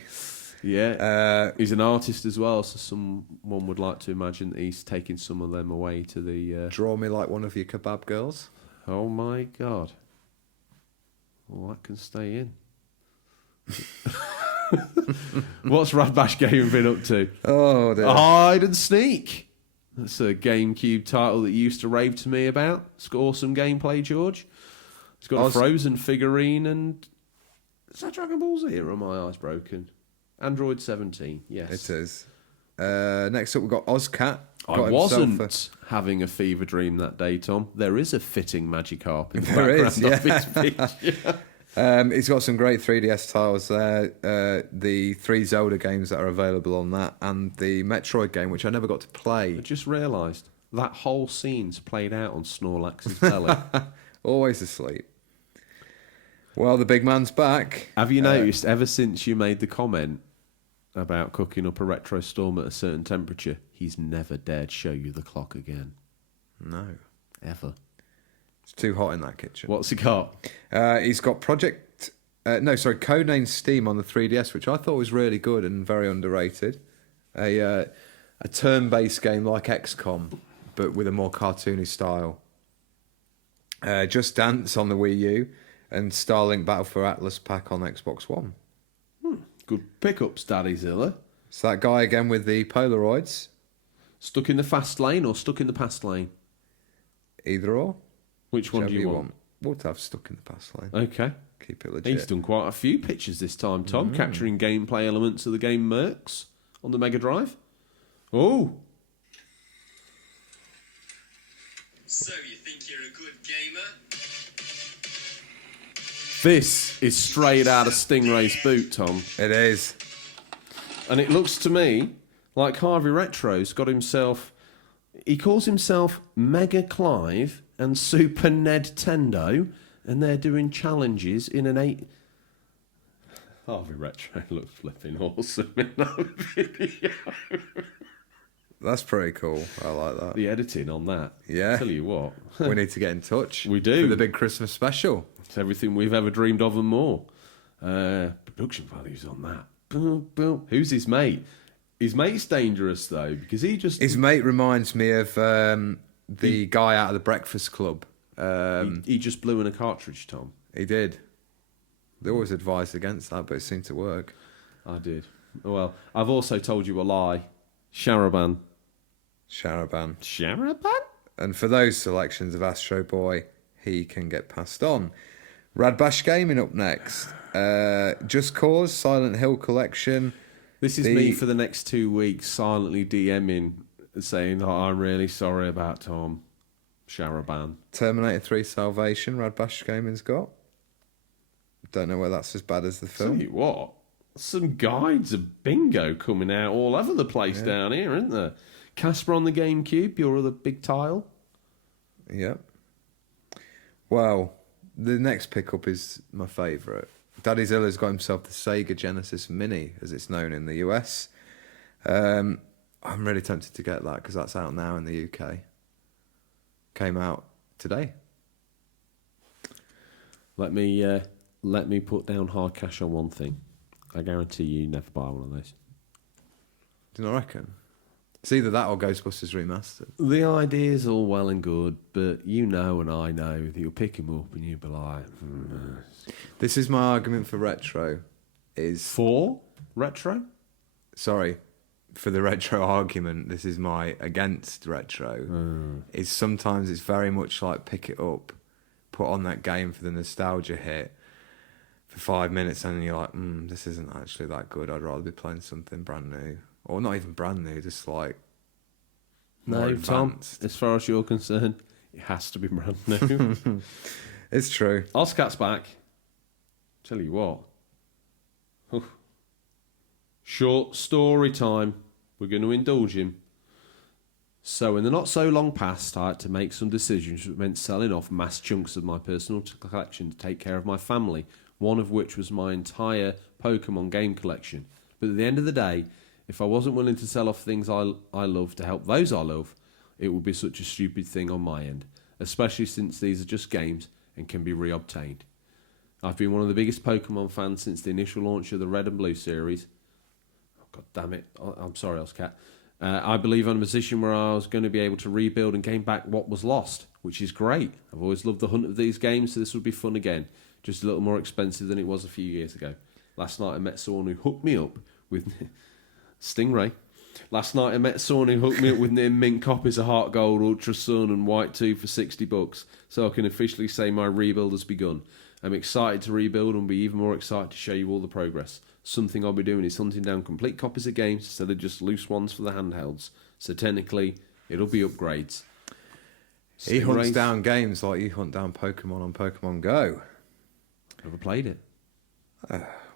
Yeah. He's an artist as well, so someone would like to imagine that he's taking some of them away to the... Draw me like one of your kebab girls. Oh my God. Well, that can stay in. What's Radbash Gaming been up to? Oh, dear. Hide and Sneak. That's a GameCube title that you used to rave to me about. It's got awesome gameplay, George. It's got a Frozen figurine and... Is that Dragon Ball Z or are my eyes broken? Android 17, yes. It is. Next up, we've got Ozcat. I wasn't having a fever dream that day, Tom. There is a fitting Magikarp in the background of his picture. He's got some great 3DS titles there. The 3 Zelda games that are available on that, and the Metroid game, which I never got to play. I just realised that whole scene's played out on Snorlax's belly. Always asleep. Well, the big man's back. Have you noticed, ever since you made the comment about cooking up a retro storm at a certain temperature, he's never dared show you the clock again? No. Ever. It's too hot in that kitchen. What's he got? He's got Codename Steam on the 3DS, which I thought was really good and very underrated. A turn-based game like XCOM, but with a more cartoony style. Just Dance on the Wii U, and Starlink Battle for Atlas Pack on Xbox One. Good pickups, Daddy Zilla. It's that guy again with the Polaroids. Stuck in the fast lane or stuck in the past lane? Either or. Which one do you want? We'll have stuck in the past lane. Okay. Keep it legit. He's done quite a few pictures this time, Tom, capturing gameplay elements of the game Mercs on the Mega Drive. Oh! So you think you're a good gamer? This is straight out of Stingray's boot, Tom. It is. And it looks to me like Harvey Retro's got himself... He calls himself Mega Clive and Super Ned Tendo, and they're doing challenges in an 8... Harvey Retro looks flipping awesome in that video. That's pretty cool. I like that. The editing on that. Yeah. Tell you what. We need to get in touch. We do. For the big Christmas special. It's everything we've ever dreamed of and more. Production values on that. Boom, boom. Who's his mate? His mate's dangerous, though, because he just... His mate reminds me of the guy out of the Breakfast Club. He just blew in a cartridge, Tom. He did. They always advised against that, but it seemed to work. I did. Well, I've also told you a lie. Sharaban. Sharaban? And for those selections of Astro Boy, he can get passed on. Radbash Gaming up next. Just Cause, Silent Hill Collection. This is me for the next 2 weeks silently DMing, saying, I'm really sorry about Tom. Sharaban. Terminator 3 Salvation, Radbash Gaming's got. Don't know whether that's as bad as the film. Tell you what, some guides of bingo coming out all over the place down here, isn't there? Casper on the GameCube, your other big tile. Yep. Well, the next pickup is my favourite. Daddy Zilla's got himself the Sega Genesis Mini, as it's known in the US. I'm really tempted to get that because that's out now in the UK. Came out today. Let me put down hard cash on one thing. I guarantee you never buy one of those. Do you not reckon? It's either that or Ghostbusters Remastered. The idea's all well and good, but you know and I know that you'll pick him up and you'll be like... This is my argument for retro. Is For? retro. Sorry, for the retro argument, this is my against retro. Is sometimes it's very much like pick it up, put on that game for the nostalgia hit for 5 minutes, and then you're like, this isn't actually that good. I'd rather be playing something brand new, or not even brand new, just like more No, Tom. advanced. As far as you're concerned, it has to be brand new. It's true. Oscat's back. Tell you what. Short story time. We're going to indulge him. So, in the not so long past, I had to make some decisions that meant selling off mass chunks of my personal collection to take care of my family, one of which was my entire Pokemon game collection. But at the end of the day, if I wasn't willing to sell off things I love to help those I love, it would be such a stupid thing on my end, especially since these are just games and can be reobtained. I've been one of the biggest Pokemon fans since the initial launch of the Red and Blue series. Oh, God damn it. I'm sorry, Oscat. I believe I'm in a position where I was going to be able to rebuild and gain back what was lost, which is great. I've always loved the hunt of these games, so this would be fun again. Just a little more expensive than it was a few years ago. Last night I met someone who hooked me up with Stingray. Last night I met someone who hooked me up with near mint copies of Heart Gold, Ultra Sun and White 2 for $60, so I can officially say my rebuild has begun. I'm excited to rebuild and be even more excited to show you all the progress. Something I'll be doing is hunting down complete copies of games instead of just loose ones for the handhelds. So technically, it'll be upgrades. He hunts down games like you hunt down Pokemon on Pokemon Go. Never played it.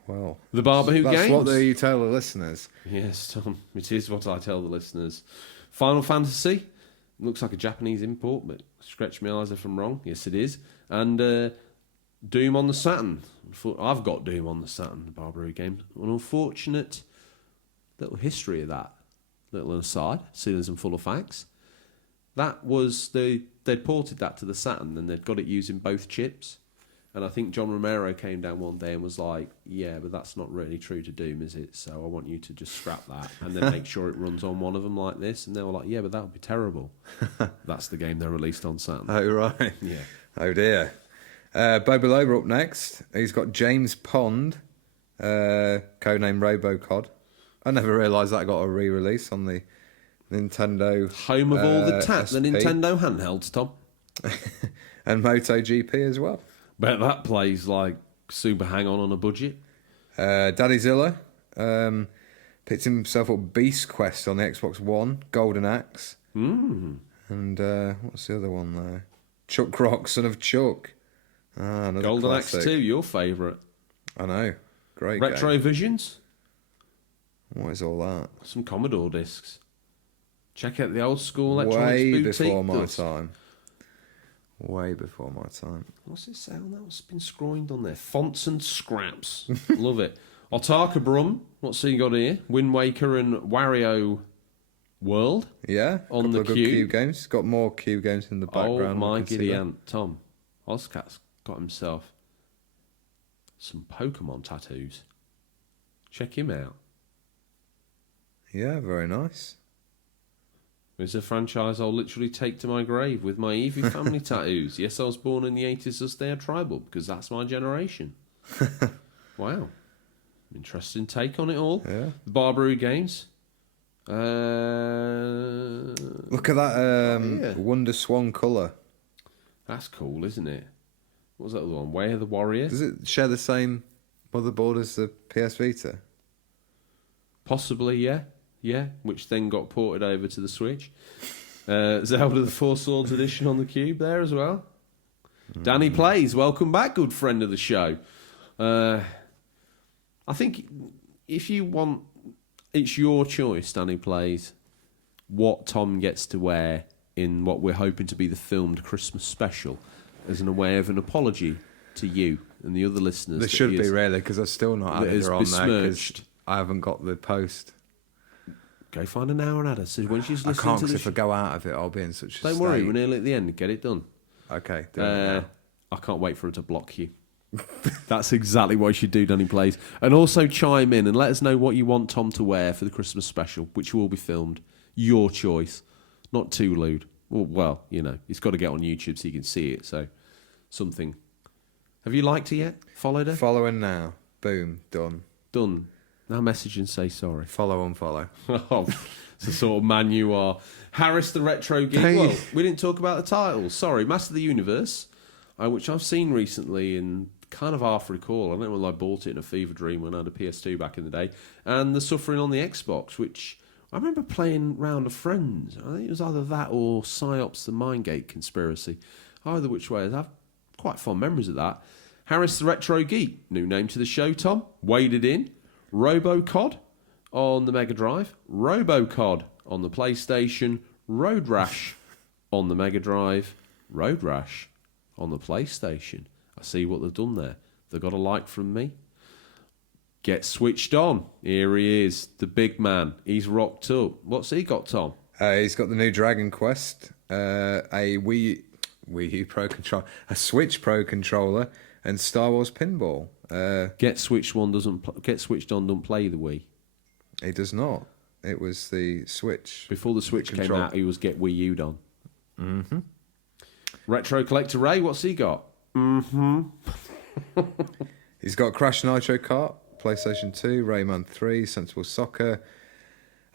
Well, The Barber Who that's Games. what you tell the listeners. Yes, Tom. It is what I tell the listeners. Final Fantasy. Looks like a Japanese import, but stretch my eyes if I'm wrong. Yes, it is. And Doom on the Saturn. I've got Doom on the Saturn, the Barbary game. An unfortunate little history of that. Little aside, sealers and full of facts. That was they'd ported that to the Saturn and they'd got it using both chips. And I think John Romero came down one day and was like, yeah, but that's not really true to Doom, is it? So I want you to just scrap that and then make sure it runs on one of them like this. And they were like, yeah, but that would be terrible. That's the game they released on Saturn. Oh, right. Yeah. Oh, dear. Boba Loba up next. He's got James Pond, codename Robocod. I never realised that got a re-release on the Nintendo Home of all the SP. Nintendo handhelds, Tom. And MotoGP as well. Bet that plays like super hang on a budget. Daddy Zilla picked himself up Beast Quest on the Xbox One, Golden Axe. And what's the other one there? Chuck Rock, Son of Chuck. Another Golden classic. Axe 2, your favourite. I know. Great Retro game. Visions. What is all that? Some Commodore discs. Check out the old school Way electronics before boutique. my time. Way before my time. What's it say on that? What's been scrolled on there? Fonts and scraps. Love it. Otaka Brum. What's he got here? Wind Waker and Wario World. Yeah, On couple the of good Cube. Cube games. Got more Cube games in the background. Oh my I can see giddy that. aunt. Tom. Oscat's got himself some Pokemon tattoos. Check him out. Yeah, very nice. It's a franchise I'll literally take to my grave with my Eevee family tattoos. Yes, I was born in the 80s as they are tribal, because that's my generation. Wow. Interesting take on it all. Yeah. Barbary Games. Look at that yeah. Wonder Swan colour. That's cool, isn't it? What was that other one? Way of the Warrior? Does it share the same motherboard as the PS Vita? Possibly, yeah. Yeah, which then got ported over to the Switch. Zelda the Four Swords edition on the Cube there as well. Danny Plays, welcome back, good friend of the show. I think if you want, it's your choice, Danny Plays, what Tom gets to wear in what we're hoping to be the filmed Christmas special as a way of an apology to you and the other listeners. There should be, really, because I've still not added her on there because besmirched. I haven't got the post. Go find an hour and add her. So when she's I listening can't, to because this, if I go out of it, I'll be in such a don't state. worry, we're nearly at the end. Get it done. Okay, do it now. I can't wait for her to block you. That's exactly what you should do, Danny Plays. And also chime in and let us know what you want Tom to wear for the Christmas special, which will be filmed. Your choice. Not too lewd. Well, you know, it's got to get on YouTube so you can see it. So, something. Have you liked her yet? Followed her? Following now. Boom, done. Done. Now message and say sorry. Follow, unfollow. Oh, it's the sort of man you are. Harris the Retro Geek. Well, we didn't talk about the titles. Sorry, Master of the Universe, which I've seen recently in kind of half recall. I don't know when I bought it in a fever dream when I had a PS2 back in the day. And The Suffering on the Xbox, which I remember playing round a friend's. I think it was either that or Psyops the Mindgate Conspiracy. Either which way. I have quite fond memories of that. Harris the Retro Geek. New name to the show, Tom. Waded in. RoboCod on the Mega Drive. RoboCod on the PlayStation. Road Rash on the Mega Drive. Road Rash on the PlayStation. I see what they've done there. They've got a like from me. Get switched on. Here he is, the big man. He's rocked up. What's he got, Tom? He's got the new Dragon Quest, a Wii U Pro controller, a Switch Pro controller, and Star Wars Pinball. Get switched on. Don't play the Wii. He does not. It was the Switch. Before the Switch came out, he was Get Wii U'd on. Mm-hmm. Retro Collector Ray, what's he got? Mm-hmm. He's got Crash Nitro Kart, PlayStation 2, Rayman 3, Sensible Soccer,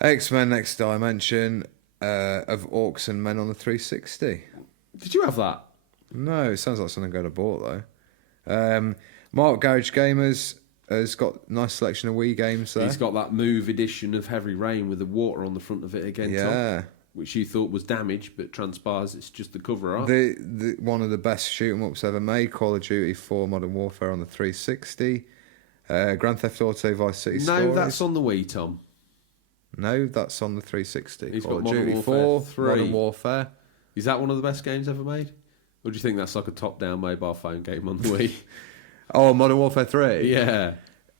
X-Men Next Dimension, of Orcs and Men on the 360. Did you have that? No, it sounds like something I'd have bought, though. Mark Garage Gamers has got a nice selection of Wii games there. He's got that Move edition of Heavy Rain with the water on the front of it again, yeah. Tom, which you thought was damaged, but transpires it's just the cover art. The one of the best shoot-em-ups ever made, Call of Duty 4 Modern Warfare on the 360. Grand Theft Auto Vice City Stories. No, that's on the Wii, Tom. No, that's on the 360. He's Call got of Modern Duty Warfare 4, 3. Modern Warfare. Is that one of the best games ever made? Or do you think that's like a top-down mobile phone game on the Wii? Oh, Modern Warfare 3? Yeah.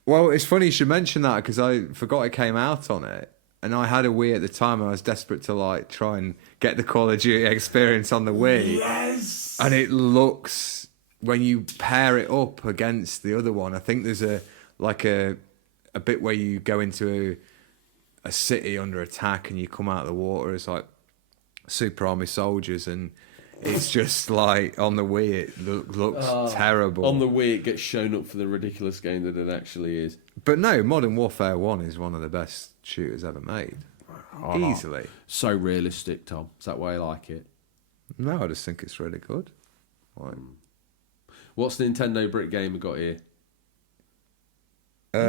Well, it's funny you should mention that because I forgot it came out on it. And I had a Wii at the time and I was desperate to like try and get the Call of Duty experience on the Wii. Yes! And it looks, when you pair it up against the other one, I think there's a bit where you go into a city under attack and you come out of the water as like super army soldiers, and it's just like on the Wii it looks terrible. On the Wii it gets shown up for the ridiculous game that it actually is. But no, Modern Warfare 1 is one of the best shooters ever made. Easily. So realistic, Tom. Is that why I like it? No, I just think it's really good. Like, What's the Nintendo Brick Gamer got here? some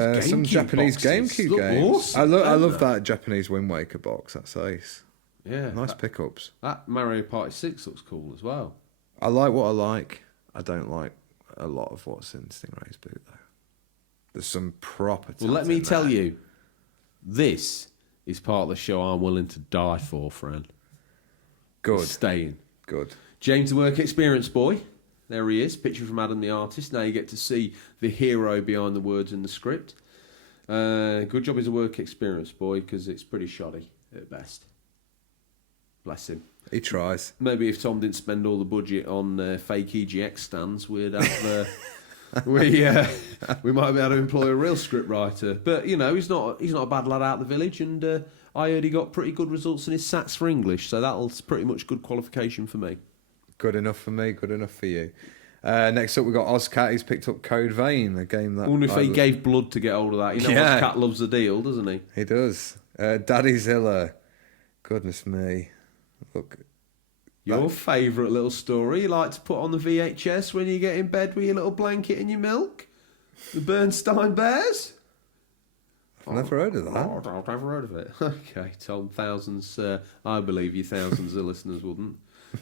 GameCube Japanese boxes. GameCube Look games. awesome, I don't love they? that Japanese Wind Waker box. That's ace. Yeah. Nice pickups. That Mario Party 6 looks cool as well. I like what I like. I don't like a lot of what's in Stingray's boot, though. There's some proper Well, let me talent tell there. you, this is part of the show I'm willing to die for, friend. Good. Staying. Good. James the Work Experience Boy. There he is. Picture from Adam the Artist. Now you get to see the hero behind the words in the script. Good job as a work experience boy, because it's pretty shoddy at best. Bless him. He tries. Maybe if Tom didn't spend all the budget on fake EGX stands, we'd have... we might be able to employ a real script writer. But, you know, he's not a bad lad out of the village, and I heard he got pretty good results in his SATs for English, so that's pretty much good qualification for me. Good enough for me, good enough for you. Next up, we've got Ozcat. He's picked up Code Vein, a game that... I wonder if he gave blood to get hold of that. You know, Yeah. Cat loves a deal, doesn't he? He does. Daddy Zilla. Goodness me. Look. Your favourite little story you like to put on the VHS when you get in bed with your little blanket and your milk? The Bernstein Bears? I've never heard of that. Oh, I've never heard of it. Okay, Tom, thousands, I believe you thousands of listeners wouldn't.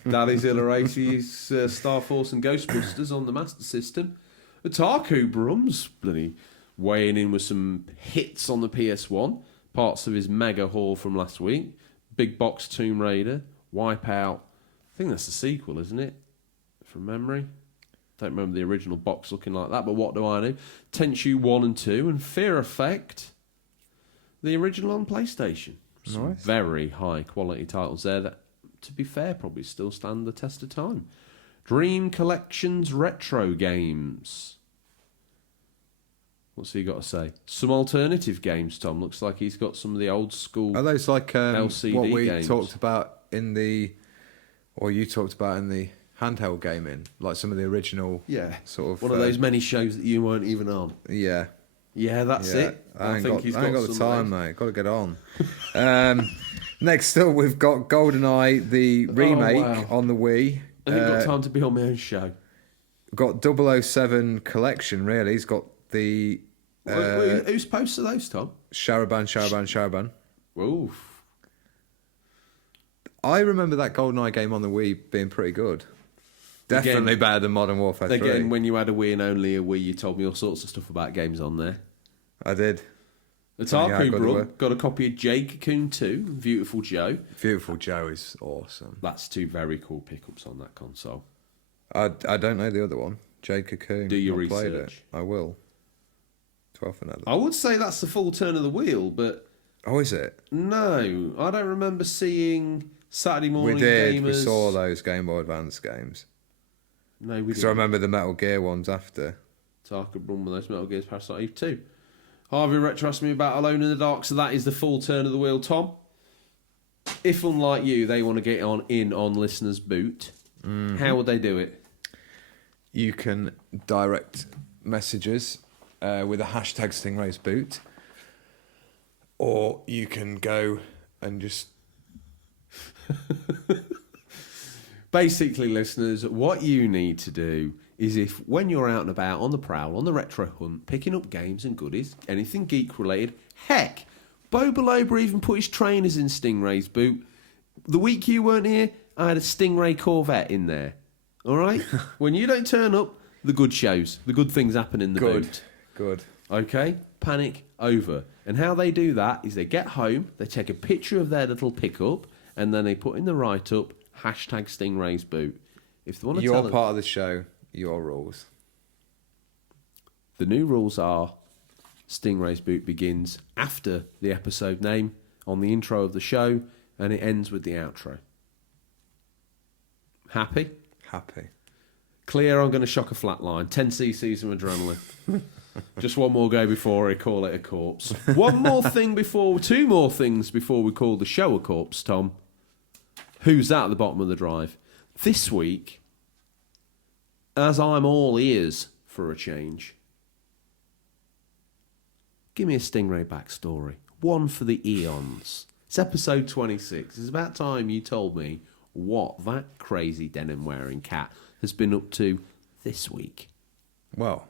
Daddy Zilla 80s, Star Force and Ghostbusters on the Master System. Otaku Brums, bloody weighing in with some hits on the PS1. Parts of his mega haul from last week. Big Box Tomb Raider, Wipeout. I think that's the sequel, isn't it? From memory. Don't remember the original box looking like that, but what do I know? Tenchu 1 and 2 and Fear Effect, the original on PlayStation. Some Nice. very high quality titles there that, to be fair, probably still stand the test of time. Dream Collections Retro Games. What's he got to say? Some alternative games, Tom. Looks like he's got some of the old school... Are those like LCD what we games. talked about in the... Or you talked about in the handheld gaming? Like some of the original... Yeah. Sort of... One of those many shows that you weren't even on. Yeah. Yeah, that's it. I ain't got the some time, of those. mate. Got to get on. Next up, we've got GoldenEye, the remake wow. on the Wii. I ain't got time to be on my own show. Got 007 collection, really. He's got the Who's posted those, Tom? Sharaban. Oof. I remember that GoldenEye game on the Wii being pretty good. Definitely better than Modern Warfare 3. Again, when you had a Wii and only a Wii, you told me all sorts of stuff about games on there. I did. The Tell me how Taku good they Bro were. got a copy of Jade Cocoon 2, Beautiful Joe. Beautiful Joe is awesome. That's two very cool pickups on that console. I don't know the other one. Jade Cocoon. Do your I've played research. it. I will. 12 and I would say that's the full turn of the wheel, but Oh, is it? no, I don't remember seeing Saturday Morning We did. Gamers. We saw those Game Boy Advance games. No, we Because I didn't. remember the Metal Gear ones after. Taku Brum with those Metal Gears Parasite Eve 2. Harvey Retro asked me about Alone in the Dark, so that is the full turn of the wheel, Tom. If, unlike you, they want to get in on listeners' boot, how would they do it? You can direct messages with a hashtag Stingrays boot, or you can go and just Basically, listeners, what you need to do is if when you're out and about on the prowl, on the retro hunt, picking up games and goodies, anything geek related, heck, Bo Belober even put his trainers in Stingray's boot. The week you weren't here, I had a Stingray Corvette in there. All right? When you don't turn up, the good shows, the good things happen in the boot. Good. Okay? Panic over. And how they do that is they get home, they take a picture of their little pickup, and then they put in the write-up, hashtag Stingray's boot. If they want to You're tell part of the show. Your rules. the new rules are Stingray's boot begins after the episode name on the intro of the show, and it ends with the outro. Happy? Happy. Clear, I'm going to shock a flat line. 10 cc's of adrenaline. Just one more go before I call it a corpse. Two more things before we call the show a corpse, Tom. Who's that at the bottom of the drive? This week, as I'm all ears for a change, give me a Stingray backstory. One for the eons. It's episode 26. It's about time you told me what that crazy denim-wearing cat has been up to this week. Well,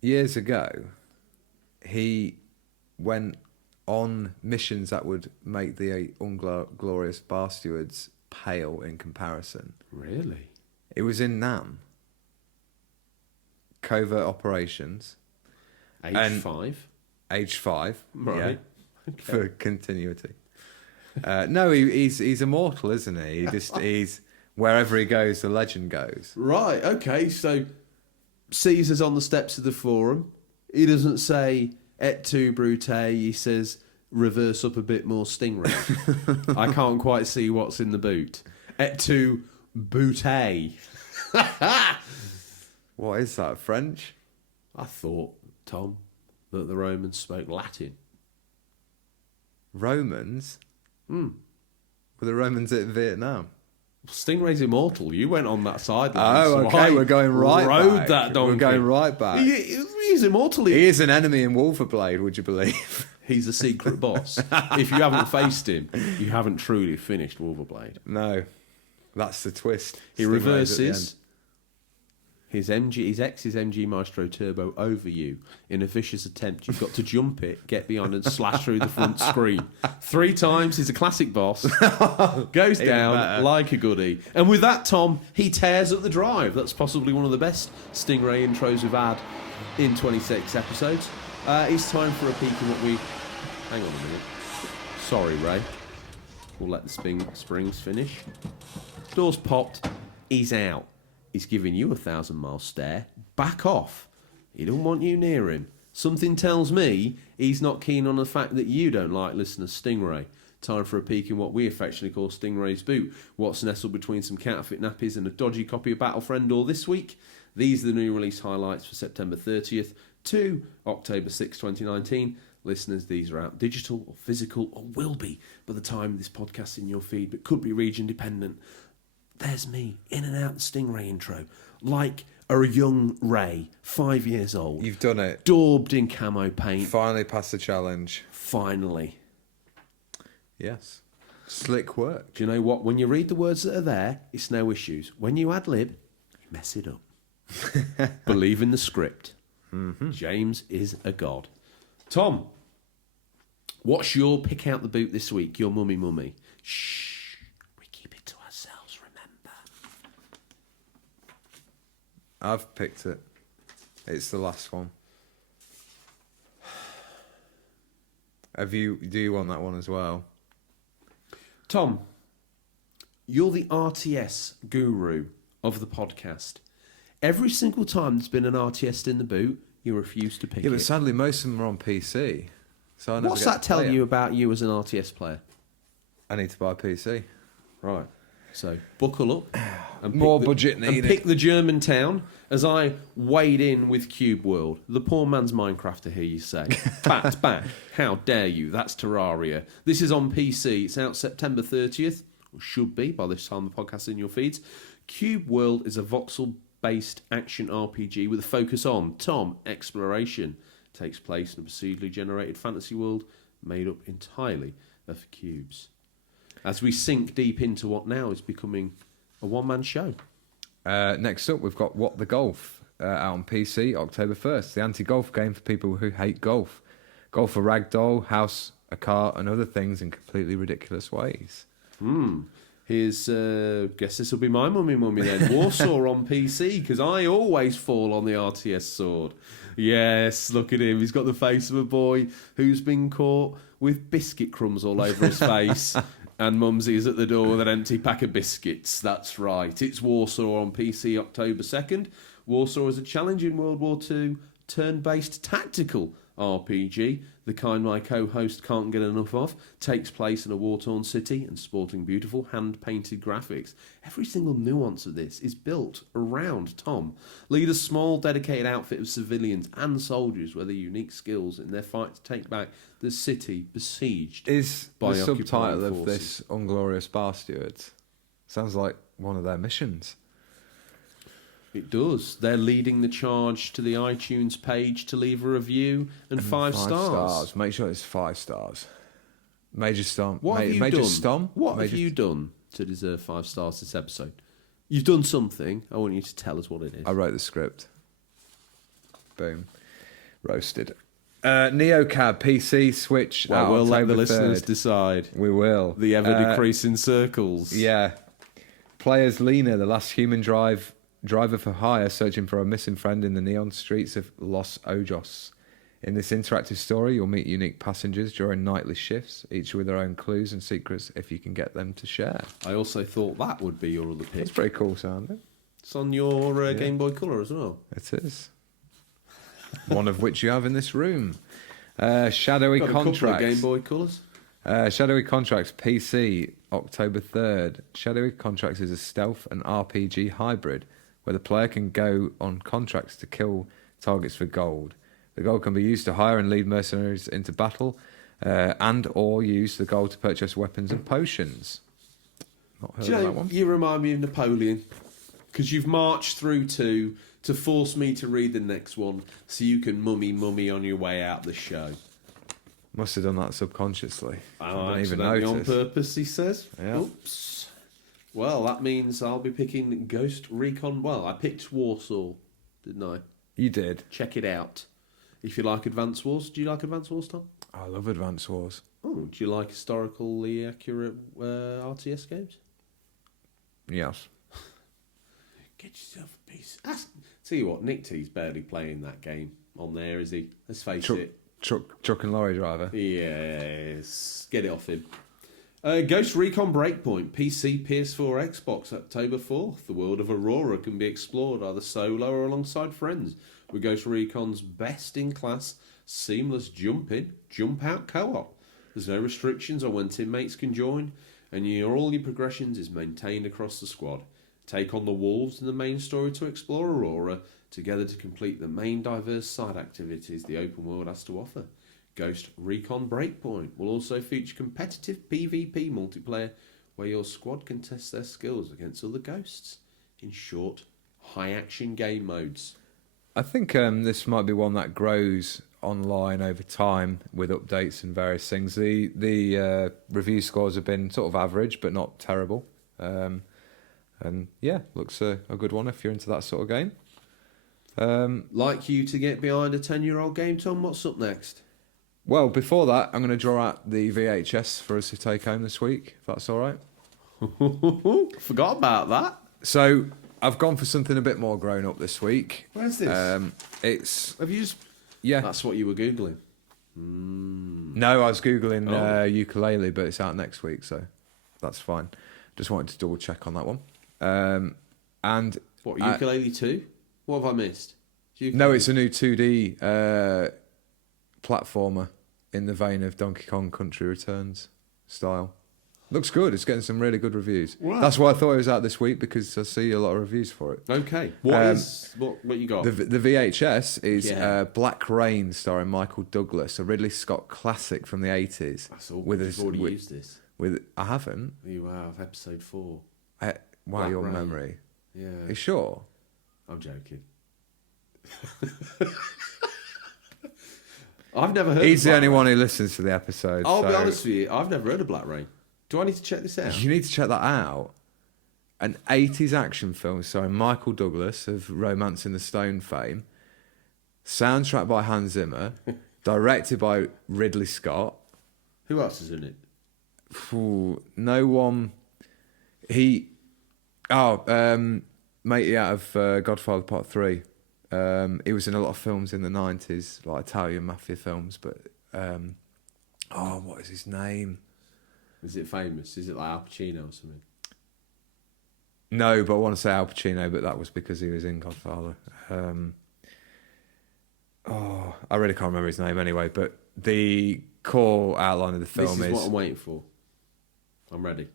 years ago, he went on missions that would make the unglorious bar stewards pale in comparison. Really? It was in Nam. Covert operations. Age 5? Age 5. Right. Yeah, Okay. for continuity. No, he's immortal, isn't he? He's wherever he goes, the legend goes. Right, okay, so Caesar's on the steps of the forum. He doesn't say et tu brute, he says reverse up a bit more Stingray. I can't quite see what's in the boot. Et tu brute. What is that, French? I thought, Tom, that the Romans spoke Latin. Romans? Hmm. Were the Romans in Vietnam? Stingray's immortal. You went on that side. Oh, okay, we're going right rode back. that donkey. We're going right back. He's immortal. He is an enemy in Wolverblade, would you believe? He's a secret boss. If you haven't faced him, you haven't truly finished Wolverblade. No, that's the twist. He Stingray's at the reverses his X's MG Maestro Turbo over you in a vicious attempt. You've got to jump it, get behind and slash through the front screen. 3 times, he's a classic boss. Goes down better. like a goodie. And with that, Tom, he tears up the drive. That's possibly one of the best Stingray intros we've had in 26 episodes. It's time for a peek at what we... Hang on a minute. Sorry, Ray. We'll let the springs finish. Door's popped. He's out. He's giving you a 1,000-mile stare. Back off. He don't want you near him. Something tells me he's not keen on the fact that you don't like listener Stingray. Time for a peek in what we affectionately call Stingray's boot. What's nestled between some counterfeit nappies and a dodgy copy of Battlefriend All this week? These are the new release highlights for September 30th to October 6, 2019. Listeners, these are out digital or physical or will be by the time this podcast's in your feed, but could be region dependent. There's me, in and out the Stingray intro, like a are a young Ray, 5 years old, You've done it. daubed in camo paint. Finally passed the challenge. Finally. Yes. Slick work. Do you know what? When you read the words that are there, it's no issues. When you ad lib, you mess it up. Believe in the script. Mm-hmm. James is a god. Tom, what's your pick out the boot this week? Your mummy. Shh. We keep it to ourselves, remember. I've picked it. It's the last one. Do you want that one as well? Tom, you're the RTS guru of the podcast. Every single time there's been an RTS in the boot, you refuse to pick Yeah, it. but sadly most of them are on PC. So I never What's get that to tell play you it. about you as an RTS player? I need to buy a PC. Right. So buckle up. And More pick budget And needed. pick the German town as I wade in with Cube World. The poor man's Minecraft, I hear you say. Bat back. How dare you? That's Terraria. This is on PC. It's out September 30th. Or should be by this time the podcast's in your feeds. Cube World is a voxel-based action RPG with a focus on, Tom, exploration. It takes place in a procedurally generated fantasy world made up entirely of cubes. As we sink deep into what now is becoming a one-man show. Next up, we've got What the Golf out on PC, October 1st. The anti-golf game for people who hate golf. Golf a ragdoll, house a car, and other things in completely ridiculous ways. Here's, guess this will be my mummy then. Warsaw on PC, because I always fall on the RTS sword. Yes, look at him. He's got the face of a boy who's been caught with biscuit crumbs all over his face. And Mumsy's at the door with an empty pack of biscuits. That's right. It's Warsaw on PC, October 2nd. Warsaw is a challenging World War II turn-based tactical RPG, the kind my co-host can't get enough of, takes place in a war-torn city and sporting beautiful hand-painted graphics. Every single nuance of this is built around Tom. Lead a small, dedicated outfit of civilians and soldiers with their unique skills in their fight to take back the city besieged Is by the occupying subtitle of forces. this Unglorious Bastards? Sounds like one of their missions. It does. They're leading the charge to the iTunes page to leave a review and 5 stars. Make sure it's 5 stars. Major Stomp. What have you Major done? Stomp? What Major have you done to deserve 5 stars this episode? You've done something. I want you to tell us what it is. I wrote the script. Boom. Roasted. Neocab, PC, Switch. Well, out we'll let the October listeners 3rd. decide. We will. The ever-decreasing circles. Yeah. Players Lena, the last human driver for hire, searching for a missing friend in the neon streets of Los Ojos. In this interactive story, you'll meet unique passengers during nightly shifts, each with their own clues and secrets if you can get them to share. I also thought that would be your other pick. It's pretty cool sounding. It's on your Game Boy Color as well. It is. One of which you have in this room. Shadowy Got a couple of Contracts. Game Boy Colors. Shadowy Contracts, PC, October 3rd. Shadowy Contracts is a stealth and RPG hybrid where the player can go on contracts to kill targets for gold. The gold can be used to hire and lead mercenaries into battle and or use the gold to purchase weapons and potions. Not heard Do you of know, that one. you remind me of Napoleon, because you've marched through two to force me to read the next one so you can mummy on your way out the show. Must have done that subconsciously. Oh, I didn't even accidentally on notice. purpose, he says. Yeah. Oops. Well, that means I'll be picking Ghost Recon. Well, I picked Warsaw, didn't I? You did. Check it out. If you like Advance Wars, do you like Advance Wars, Tom? I love Advance Wars. Oh, do you like historically accurate RTS games? Yes. Get yourself a piece. Tell you what, Nick T's barely playing that game on there, is he? Let's face it. Truck and lorry driver. Yes. Get it off him. Ghost Recon Breakpoint, PC, PS4, Xbox, October 4th. The world of Aurora can be explored either solo or alongside friends, with Ghost Recon's best-in-class, seamless jump-in, jump-out co-op. There's no restrictions on when teammates can join, and all your progressions is maintained across the squad. Take on the wolves in the main story to explore Aurora, together to complete the main diverse side activities the open world has to offer. Ghost Recon Breakpoint will also feature competitive PvP multiplayer where your squad can test their skills against other ghosts. In short, high action game modes. I think this might be one that grows online over time with updates and various things. The review scores have been sort of average, but not terrible. And yeah, looks a good one if you're into that sort of game. Like you to get behind a 10-year-old game, Tom? What's up next? Well, before that, I'm going to draw out the VHS for us to take home this week, if that's all right. Forgot about that. So I've gone for something a bit more grown up this week. Where's this? It's Have you just... yeah. That's what you were Googling. No, I was googling ukulele, but it's out next week, so that's fine. Just wanted to double check on that one. And What, Ukulele 2? What have I missed? no, it's a new 2D platformer in the vein of Donkey Kong Country Returns style. Looks good. It's getting some really good reviews. Right. That's why I thought it was out this week, because I see a lot of reviews for it. Okay. What you got? The VHS is Yeah. Black Rain, starring Michael Douglas, a Ridley Scott classic from the 80s. That's all. With You've already used this. I haven't. You have. Episode 4. Wow, Black your Rain. memory. Yeah. Are you sure? I'm joking. I've never heard He's of the only Black one who listens to the episode. Rain. I'll be so honest with you, I've never heard of Black Rain. Do I need to check this out? You need to check that out. An 80s action film starring Michael Douglas of Romancing the Stone fame. Soundtrack by Hans Zimmer. Directed by Ridley Scott. Who else is in it? Ooh, no one. Matey out of Godfather Part 3. He was in a lot of films in the 90s, like Italian mafia films, but what is his name? Is it famous? Is it like Al Pacino or something? No, but I want to say Al Pacino, but that was because he was in Godfather. I really can't remember his name anyway, but the core outline of the film This is what I'm waiting for. I'm ready.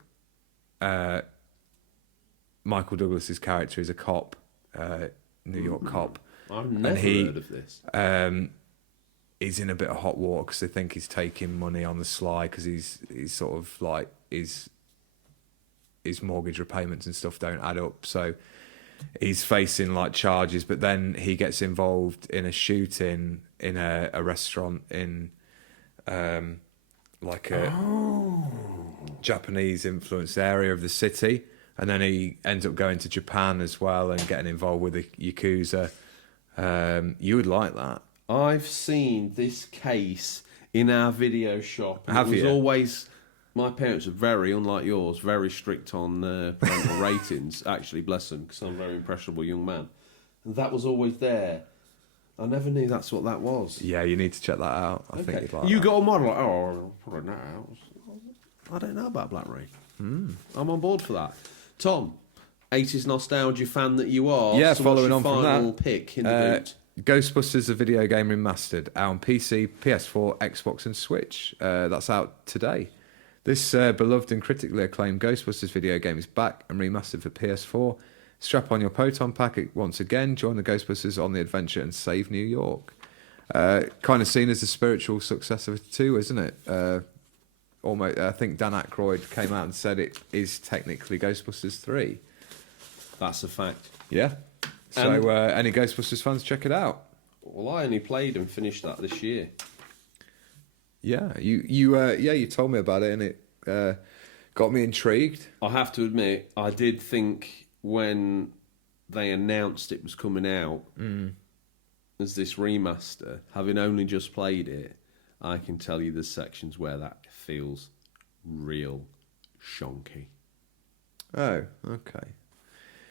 Michael Douglas's character is a cop, New York cop. I've never heard of this. He's in a bit of hot water because they think he's taking money on the sly because he's sort of like his mortgage repayments and stuff don't add up. So he's facing like charges, but then he gets involved in a shooting in a restaurant in like a Japanese influenced area of the city. And then he ends up going to Japan as well and getting involved with the Yakuza. You would like that. I've seen this case in our video shop. And Have it was you? always... My parents are very, unlike yours, very strict on parental ratings. Actually, bless them, because I'm a very impressionable young man. And that was always there. I never knew that's what that was. Yeah, you need to check that out. I think you'd like You that. got a model like, I'll put that out. I don't know about Black Rain. I'm on board for that. Tom, 80s nostalgia fan that you are. Yeah, so following what's your on from final that, pick in the boot? Ghostbusters, the video game remastered, out on PC, PS4, Xbox and Switch. That's out today. This beloved and critically acclaimed Ghostbusters video game is back and remastered for PS4. Strap on your Proton pack once again, join the Ghostbusters on the adventure and save New York. Kind of seen as the spiritual successor to 2, isn't it? Almost. I think Dan Aykroyd came out and said it is technically Ghostbusters 3. That's a fact. Yeah. So any Ghostbusters fans, check it out. Well, I only played and finished that this year. Yeah, you told me about it and it got me intrigued. I have to admit, I did think when they announced it was coming out as this remaster, having only just played it, I can tell you there's sections where that feels real shonky. Oh, okay.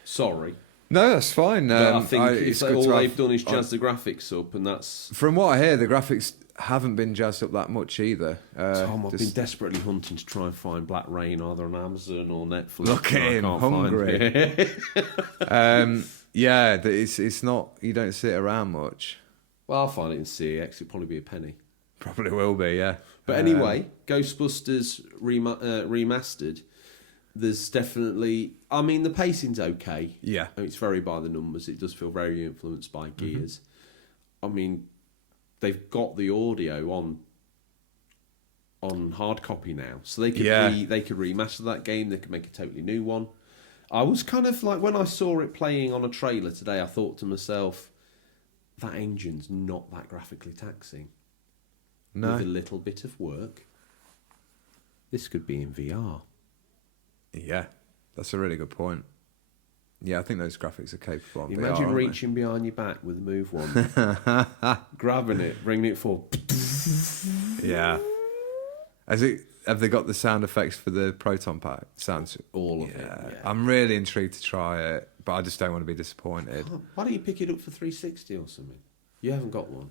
Sorry. No, that's fine. But I think it's all good to they've have- done is jazz the graphics up, and that's... From what I hear, the graphics haven't been jazzed up that much either. Tom, I've been desperately hunting to try and find Black Rain either on Amazon or Netflix. Look at and I him, can't find hungry. it. Yeah, it's not. You don't see it around much. Well, I'll find it in CX. It'll probably be a penny. Probably will be, yeah. But anyway, Ghostbusters remastered. There's definitely... I mean, the pacing's okay. Yeah. I mean, it's very by the numbers. It does feel very influenced by Gears. I mean, they've got the audio on hard copy now, so they could they could remaster that game. They could make a totally new one. I was kind of like, when I saw it playing on a trailer today, I thought to myself, that engine's not that graphically taxing. No. With a little bit of work, this could be in VR. Yeah, that's a really good point. Yeah, I think those graphics are capable on VR. Imagine aren't reaching behind your back with Move One, grabbing it, bringing it forward. they? Yeah. Have they got the sound effects for the Proton Pack? Sounds All of it. Yeah. I'm really intrigued to try it, but I just don't want to be disappointed. Why don't you pick it up for 360 or something? You haven't got one.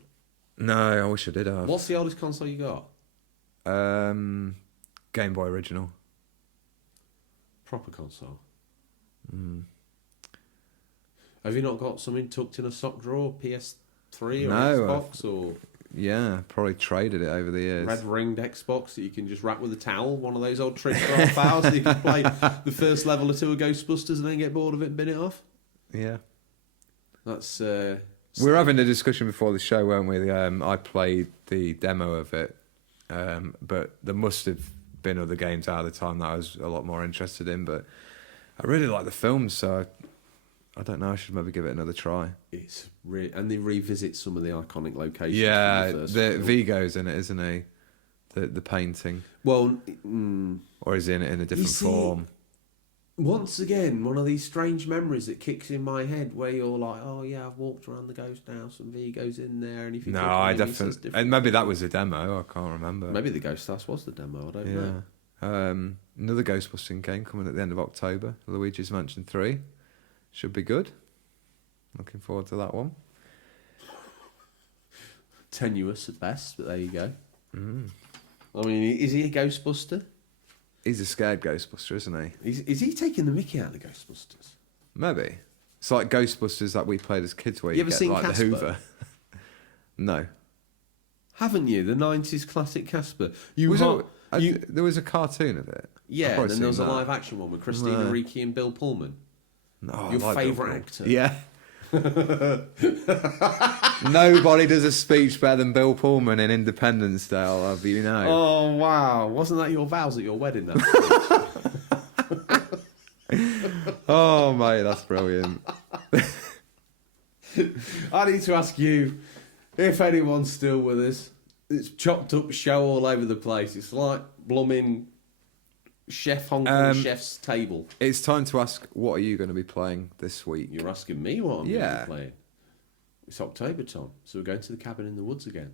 No, I wish I did have. What's the oldest console you got? Game Boy Original. Proper console. Have you not got something tucked in a sock drawer? PS3 or Xbox or Yeah, probably traded it over the years. red ringed Xbox that you can just wrap with a towel? One of those old tricks off files so you can play the first level or two of Ghostbusters and then get bored of it and bin it off? Yeah. That's... We were having a discussion before the show, weren't we? I played the demo of it, but there must have been other games out of the time that I was a lot more interested in. But I really like the films, so I don't know. I should maybe give it another try. It's and they revisit some of the iconic locations. Yeah, from the first the film. Vigo's in it, isn't he? The painting, Well, or is he in it in a different see, form? once again, one of these strange memories that kicks in my head where you're like, oh yeah, I've walked around the ghost house and Vigo's in there. And if you No, think I maybe it says definitely, different and maybe that things. was a demo. I can't remember. Maybe the ghost house was the demo. I don't know. Yeah. Another Ghostbusting game coming at the end of October. Luigi's Mansion 3. Should be good. Looking forward to that one. Tenuous at best, but there you go. I mean, is he a Ghostbuster? He's a scared Ghostbuster, isn't he? Is he taking the mickey out of the Ghostbusters? Maybe. It's like Ghostbusters that we played as kids where You you, ever get seen like Casper? the Hoover. No. Haven't you? The 90s classic Casper. There was a cartoon of it. Yeah, I've then there was a seen that. live action one with Christina No. Ricci and Bill Pullman. No, Your I like favourite Bill actor. Pullman. Yeah. Nobody does a speech better than Bill Pullman in Independence Day, I'll have you know. Oh, wow. Wasn't that your vows at your wedding? That Oh, mate, that's brilliant. I need to ask you, if anyone's still with us, it's chopped up show all over the place. It's like blooming Chef Hong Kong Chef's table. It's time to ask, what are you going to be playing this week? You're asking me what I'm going to Yeah. be playing. It's October, Tom, so we're going to the cabin in the woods again.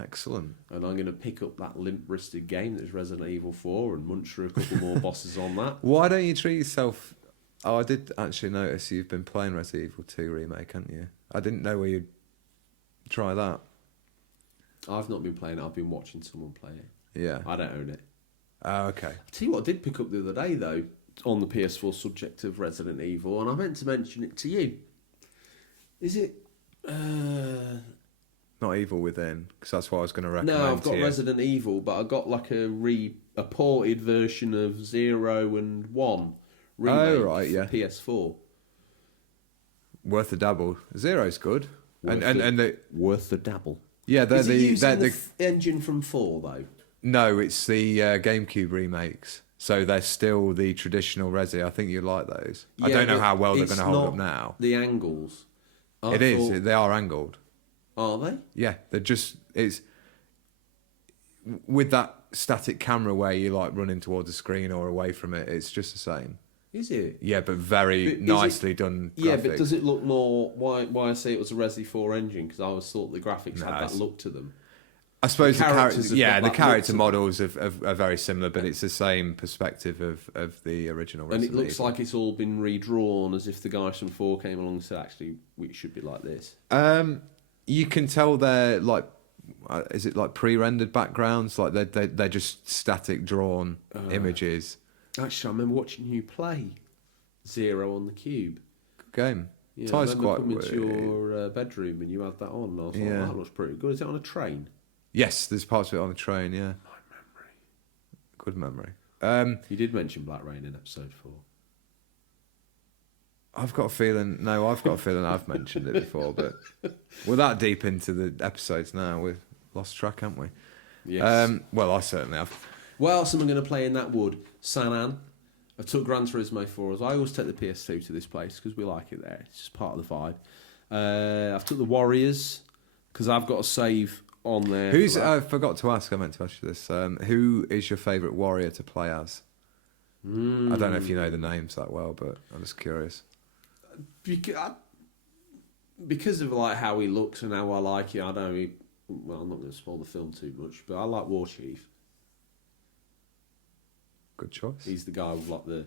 Excellent. And I'm going to pick up that limp-wristed game that's Resident Evil 4 and munch through a couple more bosses on that. Why don't you treat yourself... Oh, I did actually notice you've been playing Resident Evil 2 Remake, haven't you? I didn't know where you'd try that. I've not been playing it, I've been watching someone play it. Yeah. I don't own it. Oh, okay. I'll tell you what I did pick up the other day, though, on the PS4 subject of Resident Evil, and I meant to mention it to you. Is it... Not Evil Within, because that's what I was going to recommend No, I've got to you. Resident Evil, but I got like a ported version of 0 and 1 remake Oh, right, yeah. for PS4. Worth a dabble. Zero's good. Worth the dabble. Yeah, they're Is it using the the engine from 4, though? No, it's the GameCube remakes. So they're still the traditional Resi. I think you like those. I Yeah, don't know but how well they're it's going to hold up not now. The angles. I It is. thought- They are angled. Are they? Yeah, they're just... It's... With that static camera where you like running towards the screen or away from it, it's just the same. Is it? Yeah, but very But is nicely done graphics. Yeah, but does it look more... Why I say it was a Resi 4 engine? Because I always thought the graphics No, had that it's- look to them. I suppose the the characters characters, have got the that look character to them. models are very similar, but it's the same perspective of the original And Resident it looks Evil. like it's all been redrawn as if the guys from 4 came along and said, actually, it should be like this. You can tell they're like, is it like pre-rendered backgrounds? Like they're just static drawn images. Actually, I remember watching you play 0 on the Cube. Good game. Yeah, I Ties remember quite. coming to your bedroom and you had that on. And I was like, Yeah. oh, that looks pretty good. Is it on a train? Yes, there's parts of it on the train. Yeah, My memory. good memory. You did mention Black Rain in episode 4. I've got a feeling. No, I've got a feeling I've mentioned it before, but we're that deep into the episodes now. We've lost track, haven't we? Yes. Well, I certainly have. What else am I going to play in that wood? San An, I took Gran Turismo 4 as well. I always take the PS2 to this place because we like it there. It's just part of the vibe. I've took the Warriors because I've got a save on there. I forgot to ask. I meant to ask you this. Who is your favourite warrior to play as? I don't know if you know the names that well, but I'm just curious. Because of like how he looks and how I like it, I don't. Well, I'm not going to spoil the film too much, but I like War Chief. Good choice. He's the guy with like the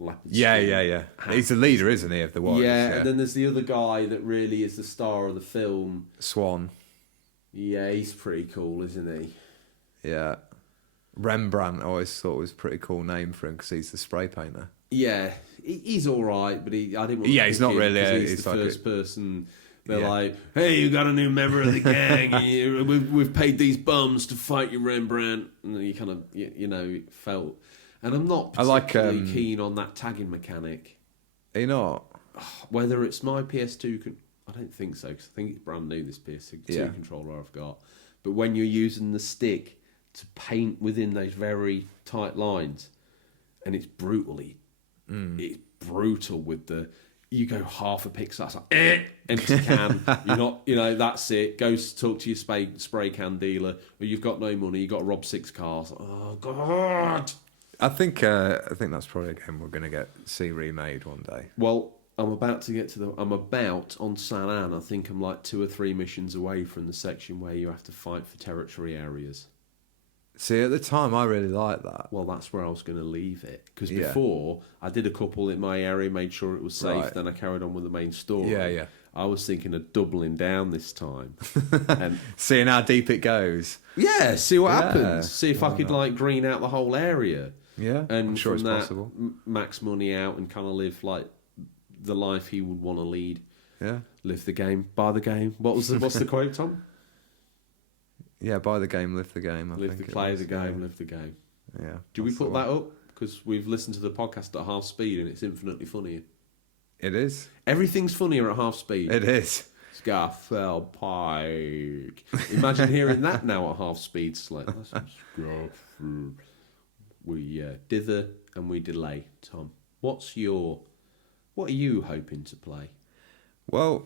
leopard. Yeah. He's the leader, isn't he, of the Warriors? Yeah, and then there's the other guy that really is the star of the film. Swan. Yeah, he's pretty cool, isn't he? Yeah. Rembrandt, I always thought was a pretty cool name for him because he's the spray painter. Yeah, he's all right, but I didn't want to he's not really. He's the first person. They're like, hey, you got a new member of the gang. We've paid these bums to fight you, Rembrandt. And you kind of, felt. And I'm not particularly keen on that tagging mechanic. Are you not? Whether it's my PS2, I don't think so, because I think it's brand new, this PS2 controller I've got. But when you're using the stick to paint within those very tight lines, and it's it's brutal with the... You go half a pixel, it's like, empty can. You're not, that's it. Go talk to your spray can dealer. Or you've got no money, you've got to rob 6 cars. Oh, God. I think that's probably a game we're going to see remade one day. Well, I'm about on San Ann. I think I'm like 2 or 3 missions away from the section where you have to fight for territory areas. See, at the time, I really liked that. Well, that's where I was going to leave it. Because before, I did a couple in my area, made sure it was safe, Right. Then I carried on with the main story. Yeah. I was thinking of doubling down this time. And seeing how deep it goes. Yeah, see what happens. See if I could, green out the whole area. Yeah, and I'm sure it's from that, possible. Max money out and kind of live, the life he would want to lead. Yeah. Live the game, buy the game. What's the quote, Tom? Yeah, buy the game, live the game. Play the game, live the game. Yeah. Do we put that up? Because we've listened to the podcast at half speed and it's infinitely funnier. It is. Everything's funnier at half speed. It is. Scarfell Pike. Imagine hearing that now at half speed. It's like, we dither and we delay. Tom, what are you hoping to play? Well,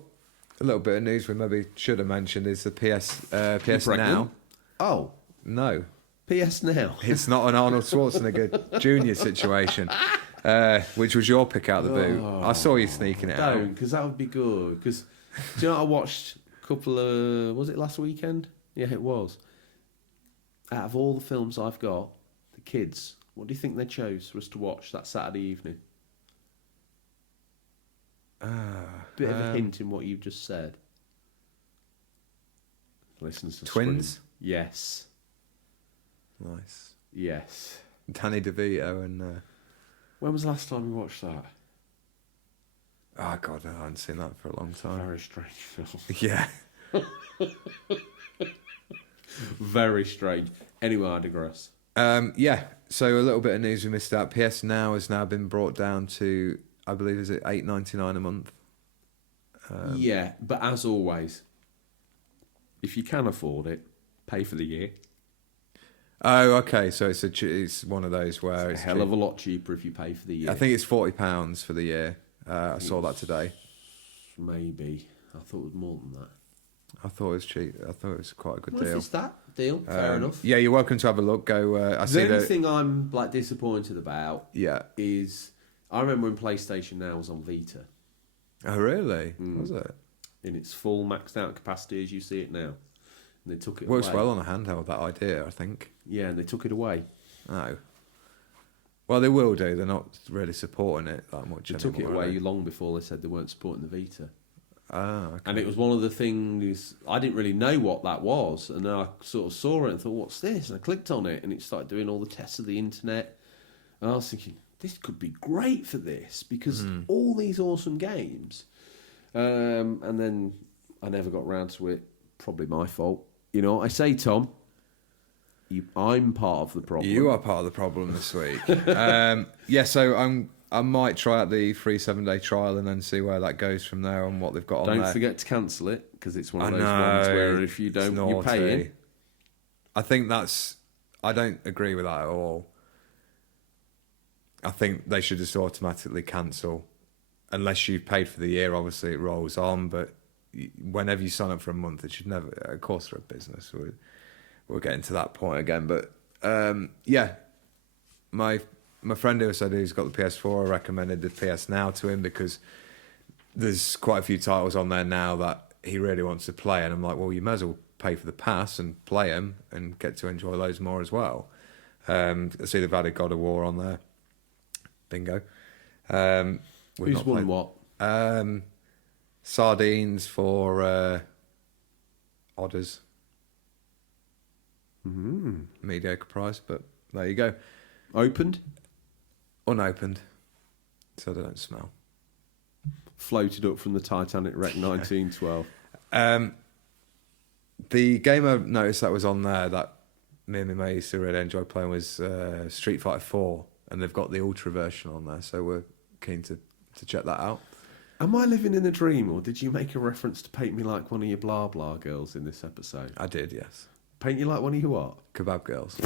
a little bit of news we maybe should have mentioned is the PS Now. Oh. No. PS Now. It's not an Arnold Schwarzenegger Jr. situation, which was your pick out of the boot. I saw you sneaking it out. Don't, because that would be good. Because, do you know what I watched a couple of... Was it last weekend? Yeah, it was. Out of all the films I've got, the kids, what do you think they chose for us to watch that Saturday evening? Bit of a hint in what you've just said. Listen to Twins? Scream. Yes. Nice. Yes. Danny DeVito and... When was the last time we watched that? Oh, God, I haven't seen that for a long time. Very strange film. Yeah. Very strange. Anyway, I digress. Yeah, so a little bit of news we missed out. PS Now has now been brought down to, I believe, is it $8.99 a month? Yeah, but as always, if you can afford it, pay for the year. Oh, okay. So it's one of those where It's a hell of a lot cheaper if you pay for the year. I think it's £40 for the year. I saw that today. Maybe. I thought it was more than that. I thought it was cheap. I thought it was quite a good Well, deal. if it's that deal, fair enough. Yeah, you're welcome to have a look. Go. The only thing I'm disappointed about Yeah. is I remember when PlayStation Now was on Vita. Oh, really? Was it? In its full maxed out capacity as you see it now. And they took it Works away. well on a handheld, that idea, I think. Yeah, and they took it away. Oh. Well, they will do. They're not really supporting it that much They anymore. took it away long before they said they weren't supporting the Vita. Ah, okay. And it was one of the things, I didn't really know what that was. And then I sort of saw it and thought, what's this? And I clicked on it and it started doing all the tests of the internet. And I was thinking, this could be great for this because all these awesome games. And then I never got round to it. Probably my fault. You know what I say, Tom? I'm part of the problem. You are part of the problem this week. Yeah, so I might try out the free 7-day trial and then see where that goes from there and what they've got on there. Don't forget to cancel it because it's one of those ones where if you don't, you're paying. I think I don't agree with that at all. I think they should just automatically cancel. Unless you've paid for the year, obviously it rolls on, but whenever you sign up for a month, it should never... Of course, they're a business. We're getting to that point again. But, yeah, my friend who said he's got the PS4, I recommended the PS Now to him because there's quite a few titles on there now that he really wants to play. And I'm like, well, you may as well pay for the pass and play them and get to enjoy those more as well. I see they've added God of War on there. Bingo. Who's won what? Sardines for Odders. Mediocre price, but there you go. Opened? Unopened, so they don't smell. Floated up from the Titanic wreck 1912. The game I noticed that was on there that me and my mate used to really enjoy playing was Street Fighter 4, and they've got the Ultra version on there, so we're keen to check that out. Am I living in a dream, or did you make a reference to paint me like one of your blah blah girls in this episode? I did, yes. Paint you like one of your what? Kebab girls.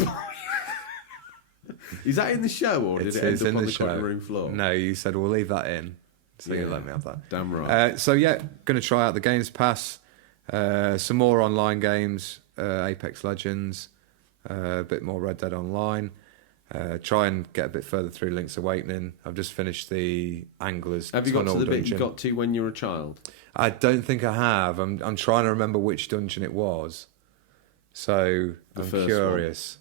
Is that in the show, or did it end up on the cutting room floor? No, you said we'll leave that in, so you let me have that. Damn right. So yeah, going to try out the Games Pass, some more online games, Apex Legends, a bit more Red Dead Online. Try and get a bit further through Link's Awakening. I've just finished the Anglers Have you got Tunnel to the bit dungeon. you got to when you were a child? I don't think I have. I'm trying to remember which dungeon it was. So I'm curious.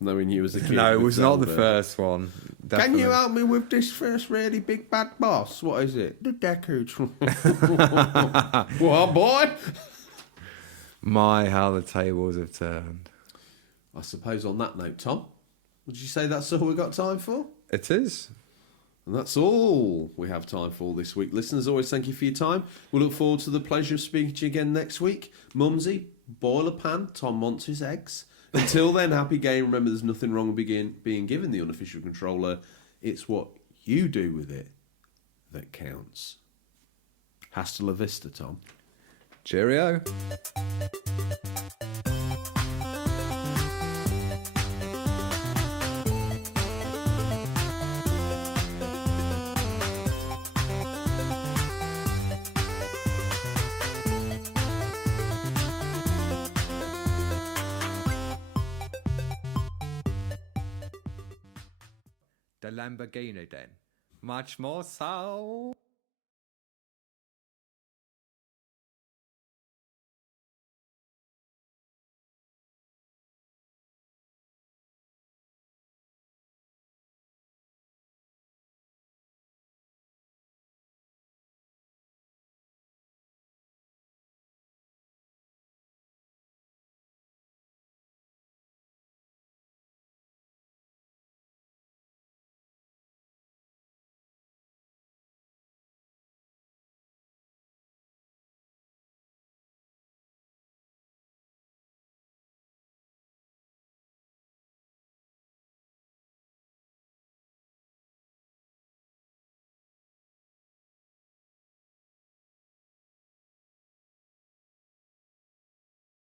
Knowing you as a kid. No, it with was not the Zelda. first one. Can Definitely. you help me with this first really big bad boss? What is it? The Deku. What, boy? My, how the tables have turned. I suppose on that note, Tom, would you say that's all we've got time for? It is. And that's all we have time for this week. Listeners, always thank you for your time. We'll look forward to the pleasure of speaking to you again next week. Mumsy, boiler pan, Tom wants his eggs. Until then, happy game. Remember, there's nothing wrong with being given the unofficial controller. It's what you do with it that counts. Hasta la vista, Tom. Cheerio. The Lamborghini then. Much more so.